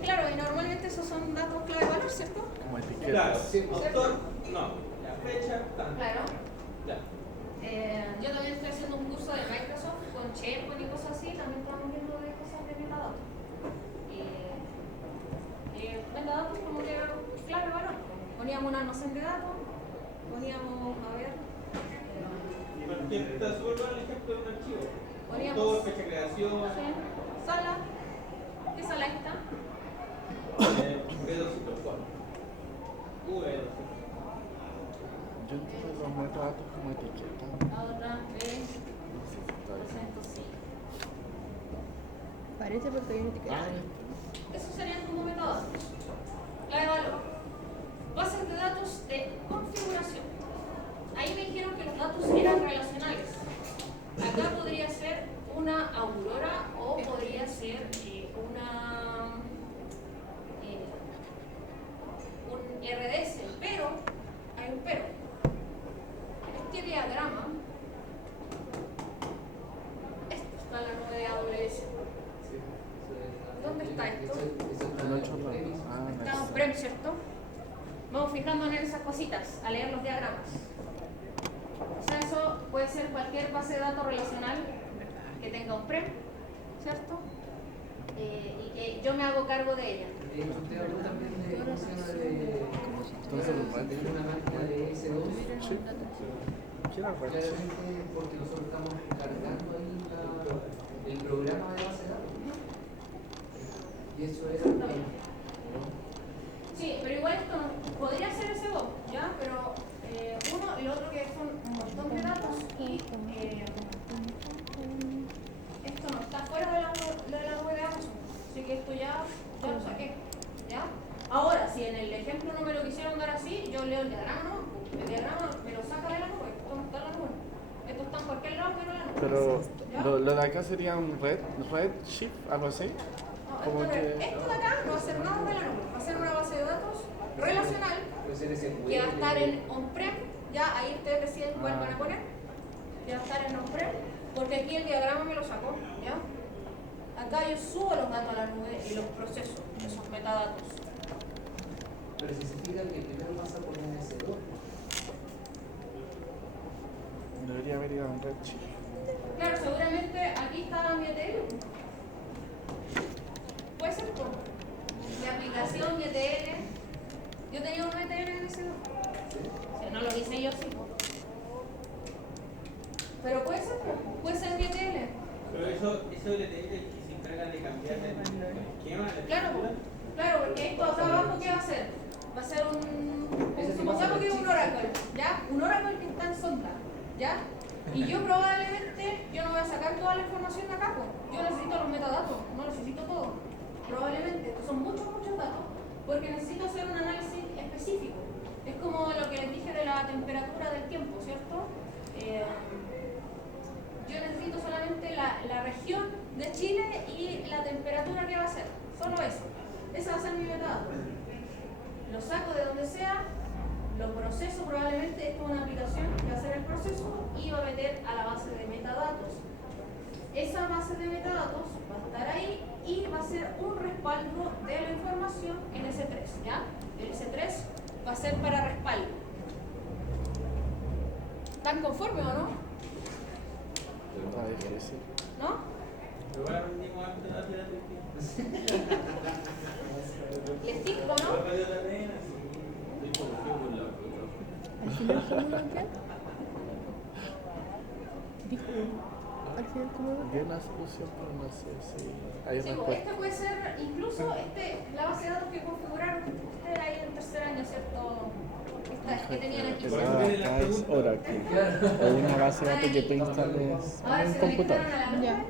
claro, y normalmente esos son datos clave valor, ¿cierto? Como Claro, etiquetas. autor, no, la fecha, tanto. Claro. Claro. Yo también estoy haciendo un curso de Microsoft con SharePoint y cosas así, también estamos viendo de cosas de metadatos. Metadatos como que clave valor. Poníamos un almacén de datos, poníamos, a ver, Porque está súper bueno el ejemplo de un archivo. Poníamos- Autor, fecha de creación, sala. ¿Qué sala está? B204. V204. Yo entiendo los metadatos como etiquetas. La otra No sé si está bien. B205. Parece porque hay una etiqueta. Esos serían como metadatos. Clave valor. Bases de datos de configuración. Ahí me dijeron que los datos eran relacionales. Acá podría ser una Aurora o podría ser un RDS, pero hay un pero. Este diagrama, esto está en la nube de AWS. ¿Dónde está esto? En 8 ramas. Ah, Estamos nice. prem, ¿cierto? Vamos fijándonos en esas cositas, a leer los diagramas. O sea, eso puede ser cualquier base de datos relacional que tenga un prem, ¿cierto? Y que yo me hago cargo de ella. Usted habló también de cómo se llama Entonces, de una máquina de S2. Sí. ¿Quién era Rex? Claramente porque nosotros estamos cargando ahí el programa de base de datos. Y eso era ¿no? Sí, pero igual esto podría ser ese dos, ¿ya? Pero uno y lo otro que son un montón de datos y esto no está fuera de la nube de Amazon. Así que esto ya lo saqué, ¿ya? Ahora, si en el ejemplo no me lo quisieron dar así, yo leo el diagrama, ¿no? El diagrama me lo saca de la nube, esto no está en la nube. Esto está en cualquier lado pero en la nube. Pero ¿Ya? lo de acá sería un Redshift, algo así. No, Como esto que- de acá no va a ser nada de la nube, va a ser una base de datos relacional Puede ser SQL. que va a estar en on-prem, ya ahí ustedes deciden cuál Ah. van a poner, ya va a estar en on-prem, porque aquí el diagrama me lo sacó, ¿ya? Acá yo subo los datos a la nube y los proceso, esos metadatos. Pero si se fija que primero pasa por NS2. Debería haber ido a un Redshift. Claro, seguramente aquí está mi ETL. Puede ser todo. Mi aplicación, mi ETL. Yo tenía un ETL en ese lugar. Si no lo hice yo, sí. Pero puede ser mi ETL. Pero eso le tiene que se encarga de cambiar el esquema. Claro, porque esto acá abajo, ¿qué va a hacer? Va a ser supongamos que es un Oracle, ¿ya? Un Oracle que está en Sonda, ¿ya? Y yo probablemente, yo no voy a sacar toda la información de acá, pues. Yo necesito los metadatos, no necesito todo. Probablemente, estos son muchos datos, porque necesito hacer un análisis específico. Es como lo que les dije de la temperatura del tiempo, ¿cierto? Yo necesito solamente la región de Chile y la temperatura que va a ser, solo eso. Ese va a ser mi metadato. Lo saco de donde sea, lo proceso, probablemente esto es una aplicación que va a hacer el proceso y va a meter a la base de metadatos. Esa base de metadatos va a estar ahí y va a ser un respaldo de la información en S3, ¿ya? El S3 va a ser para respaldo. ¿Están conformes o no? Está difícil. ¿No? Igual aprendimos antes de hacer ¿Les explico, no? ¿Al final cómo lo enviar? Dijo, al final cómo lo Había una solución, pero no sé si hay Sí, respuesta. pues este puede ser, incluso la base de datos que configuraron ustedes ahí en tercer año, ¿cierto? Esta que tenían aquí. Pero acá es Oracle. O una base de datos que tú instales Ahora en un se computador. conectaron a la Ya. nube,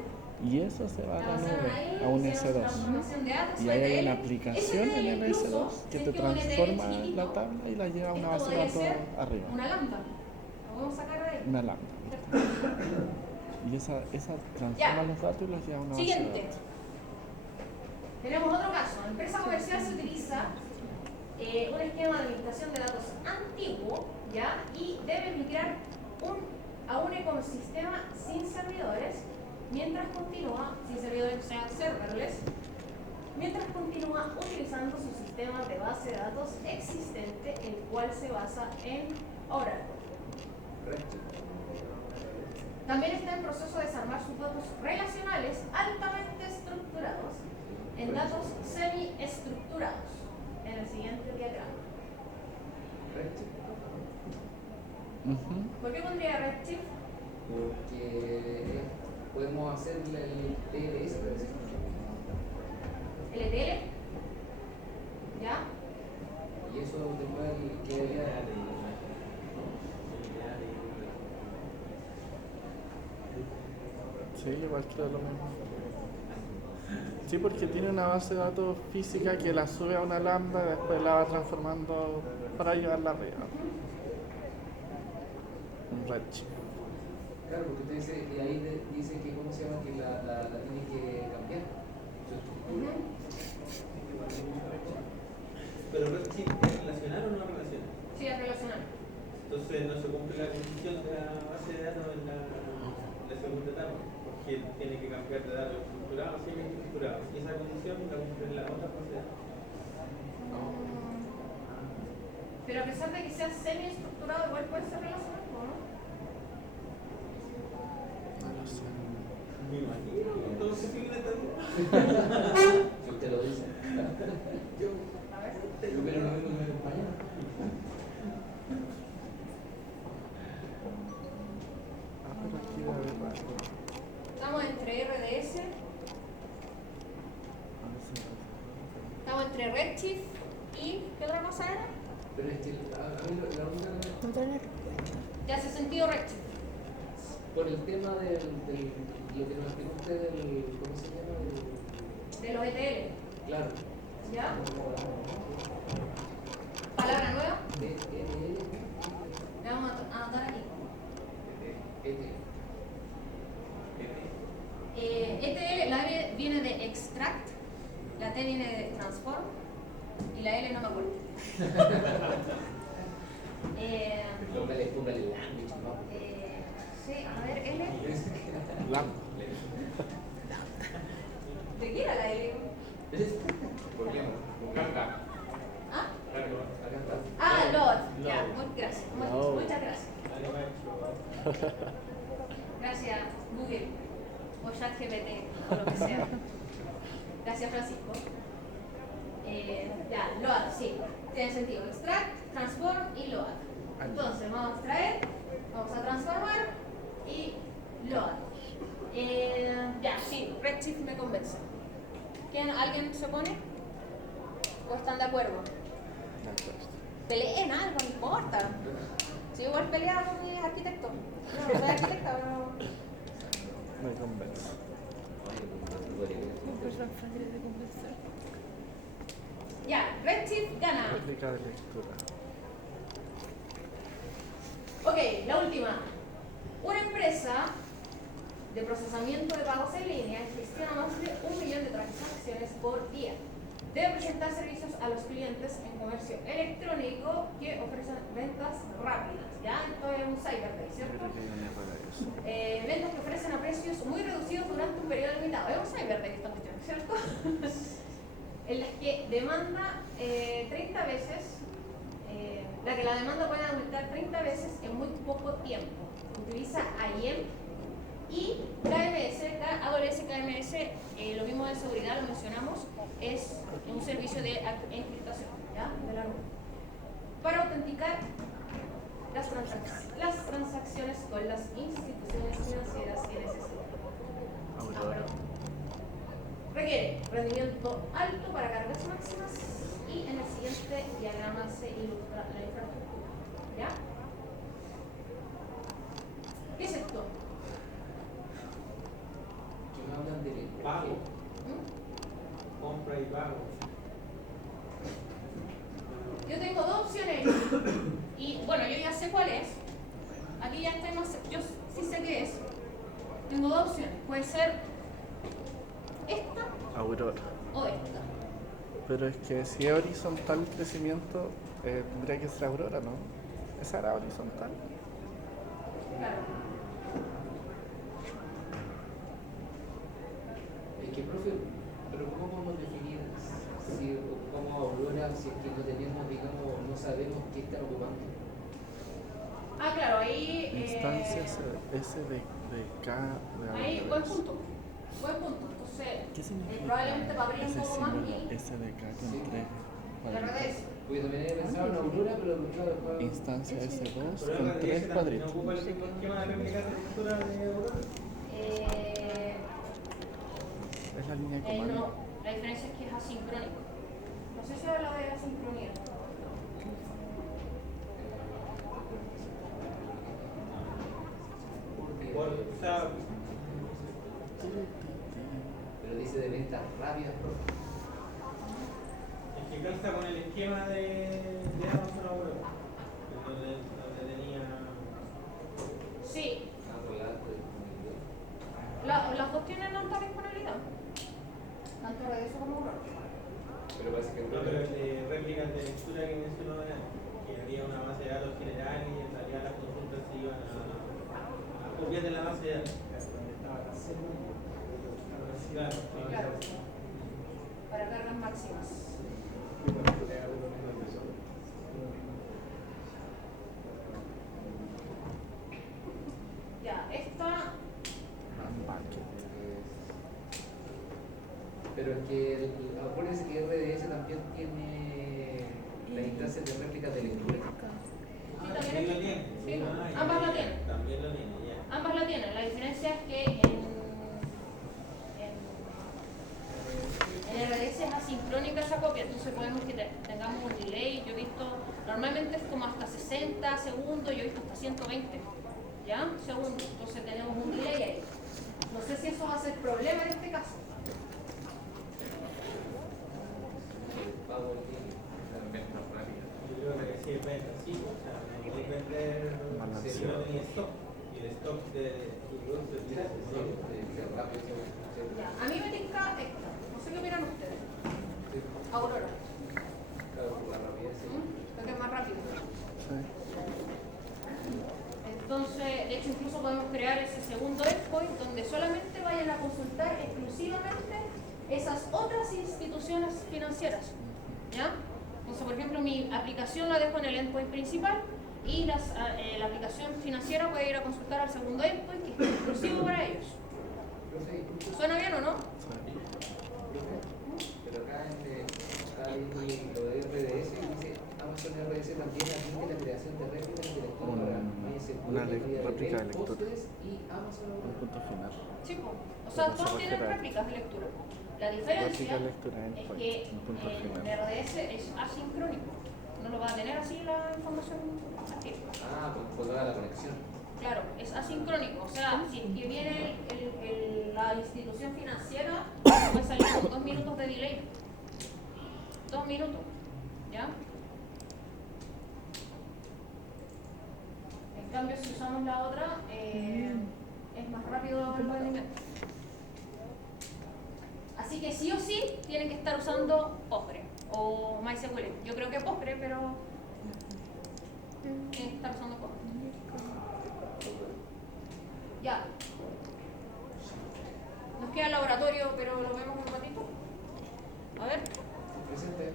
Y eso se va a la avanzaron ahí, nube, a un hicieron su S2. transformación de datos, Y ahí hay ETL. una aplicación Ese en el incluso, S2 que si te es un ETL transforma chiquitito, la tabla y la lleva a una esto base de podría datos ser arriba. una lambda. Lo podemos sacar de ahí. Una lambda. Y esa transforma Ya. los datos y los lleva a una base de Siguiente. datos. Tenemos otro caso. En empresa comercial se utiliza un esquema de administración de datos antiguo, ¿ya? Y debe migrar a un ecosistema sin servidores, mientras continúa, sin servidores, o sea, serverless, mientras continúa utilizando su sistema de base de datos existente, el cual se basa en Oracle. También está en proceso de desarmar sus datos relacionales altamente estructurados en datos semi-estructurados en el siguiente diagrama. ¿Por qué pondría Redshift? Porque podemos hacer el TLS, por ejemplo. El ETL, ¿ya? Y eso después quedaría. Sí, igual creo lo mismo. Sí, porque tiene una base de datos física que la sube a una lambda y después la va transformando para llevarla arriba. Un Redshift. Claro, porque usted dice, y ahí dice que, ¿cómo se llama? Que la tiene que cambiar. Su estructura. Pero Redshift es relacional o no relacional. Sí, es relacional. Entonces no se cumple la condición de la base de datos en la segunda etapa, porque tiene que cambiar de datos estructurados a semi-estructurados. Y esa condición la cumple en la otra base de datos. Pero a pesar de que sea semi-estructurado, igual puede ser relacional, ¿o no? No lo sé. Me imagino, entonces se figura también. Si usted lo dice. Yo, A ver. pero no vengo con mi compañero. Pero aquí debe haber algo. Estamos entre RDS, estamos entre Redshift y ¿qué otra cosa era? Pero es que a mí la única No trae la respuesta. Ya hace sentido Redshift. por el tema del lo que nos explicó usted del, ¿cómo se llama? De los ETL, Claro. ¿ya? Palabra nueva, le vamos a anotar aquí. ETL, la E viene de extract, la T viene de transform y la L no me acuerdo. Póngale language, ¿no? Sí, a ver, L. Lambda. ¿De qué era la L? ¿Por qué no? Con carga. ¿Ah? Carga. Gracias, Google o ChatGPT o lo que sea. Gracias, Francisco. Ya, load, sí, tiene sentido. Extract, transform y load. Entonces, vamos a extraer, vamos a transformar y load. Ya, sí, Redshift me convence. ¿Alguien se opone? ¿O están de acuerdo? Peleen algo, no importa. Si igual peleaba con mi arquitecto. No, soy arquitecta, pero... Me convence. Una persona fácil de convencer. Ya, Redshift gana. Réplica de lectura. Ok, la última. Una empresa de procesamiento de pagos en línea gestiona más de 1 millón de transacciones por día. Debe presentar servicios a los clientes en comercio electrónico que ofrecen ventas rápidas. Ya, esto es un cyberday, ¿cierto? Ventas que ofrecen a precios muy reducidos durante un periodo limitado. Es un cyberday esta cuestión, ¿cierto? En las que demanda 30 veces, la demanda puede aumentar 30 veces en muy poco tiempo. Utiliza IAM y KMS, AWS KMS, lo mismo de seguridad, lo mencionamos, es un servicio de encriptación, ¿ya? De la nube, para autenticar las transacciones con las instituciones financieras que necesitan. Requiere rendimiento alto para cargas máximas y en el siguiente diagrama se ilustra la infraestructura, ¿ya? ¿Qué es esto? Que me hablan de Pago, ¿Mm? compra y pago. Yo tengo dos opciones y bueno, yo ya sé cuál es. Aquí ya estoy más, yo sí sé qué es. Tengo dos opciones, puede ser esta Aurora. o esta. Pero es que si es horizontal el crecimiento, tendría que ser Aurora, ¿no? Esa era horizontal. Claro. Es que, profe, pero ¿cómo podemos definir si ocupamos Aurora si es que no tenemos, digamos, no sabemos qué están ocupando? Ah, claro, ahí. Instancias SDK de Ahí, Aurora. buen punto. Buen punto. Entonces, ¿Qué significa probablemente para abrir un ese poco más símbolo y SDK con Sí. 3 la verdad es. Porque también he pensado en Aurora, pero claro, después... Instancia S2 Pero con la 3 RDS también cuadritos. ocupa el mismo esquema de réplica de lectura de Aurora. Es la línea de comando. No, la diferencia es que es asincrónico. No sé si habla de asincronía. O sea, Pero dice de ventas rápidas, profe. es que calza con el esquema de Amazon Aurora, donde tenía... Sí, Ah, por la disponibilidad. las dos tienen alta disponibilidad. Tanto Redeso como Aurora. Pero parece que No, pero Aurora... el de réplicas de lectura que mencionó antes, que había una base de datos general y en realidad las consultas se iban a copiar de la base de datos. Claro, Claro. Para cargas máximas. Ya, esta. Pero es que, acuérdense que RDS también tiene la instancia de réplicas de lectura. Sí, también lo tiene. Sí, Ah, ambas ya, la tienen. También lo tiene, ya. Ambas la tienen. La diferencia es que en RDS es asincrónica esa copia, entonces podemos que tengamos un delay. Yo he visto, normalmente es como hasta 60 segundos, yo he visto hasta 120, ¿ya? Segundos, entonces tenemos un delay ahí. No sé si eso va a ser problema en este caso. Pago el tiempo. Ventas rápidas. Yo creo que sí es venta, sí, o sea, no podéis vender si no tenía stock. Y el stock de tu producto es Ya, rápido. Ya, a mí me tinca esta, no sé qué opinan ustedes. Sí. Aurora, Claro, por la rapidez. Sí. creo que es más rápido. Sí. Entonces, de hecho, incluso podemos crear ese segundo endpoint donde solamente vayan a consultar exclusivamente esas otras instituciones financieras, ¿ya? Entonces, por ejemplo, mi aplicación la dejo en el endpoint principal Y la aplicación financiera puede ir a consultar al segundo endpoint, que es exclusivo para ellos. ¿Suena bien o no? Pero acá está viendo lo de RDS y dice Amazon RDS también admite la creación de réplicas de lector para MySQL, una réplica de lector. Postgres y Amazon. Un punto final. Sí, po. O sea, Pero se todos tienen refiere a- réplicas de lectura. La Réplica diferencia de lectura es endpoint. que Un punto en final. RDS es asincrónico. No lo va a tener así la información activa. Ah, pues toda la conexión. Claro, es asincrónico. O sea, si es que viene la institución financiera, puede salir con 2 minutos de delay. 2 minutos. ¿Ya? En cambio, si usamos la otra, es más rápido el rendimiento. Así que sí o sí tienen que estar usando Postgre o MySQL. Yo creo que Postgre, pero tienen que estar usando Postgre. Ya. Nos queda el laboratorio, pero lo vemos un ratito. A ver. Presente.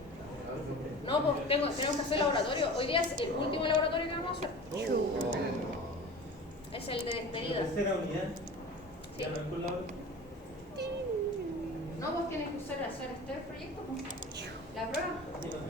A ver, No, pues tenemos que hacer laboratorio. Hoy día es el último laboratorio que vamos a hacer. Es el de La despedida. tercera unidad. Sí. Ya no es por la otra. No, vos tienes que hacer este proyecto. La prueba. Sí, no sé.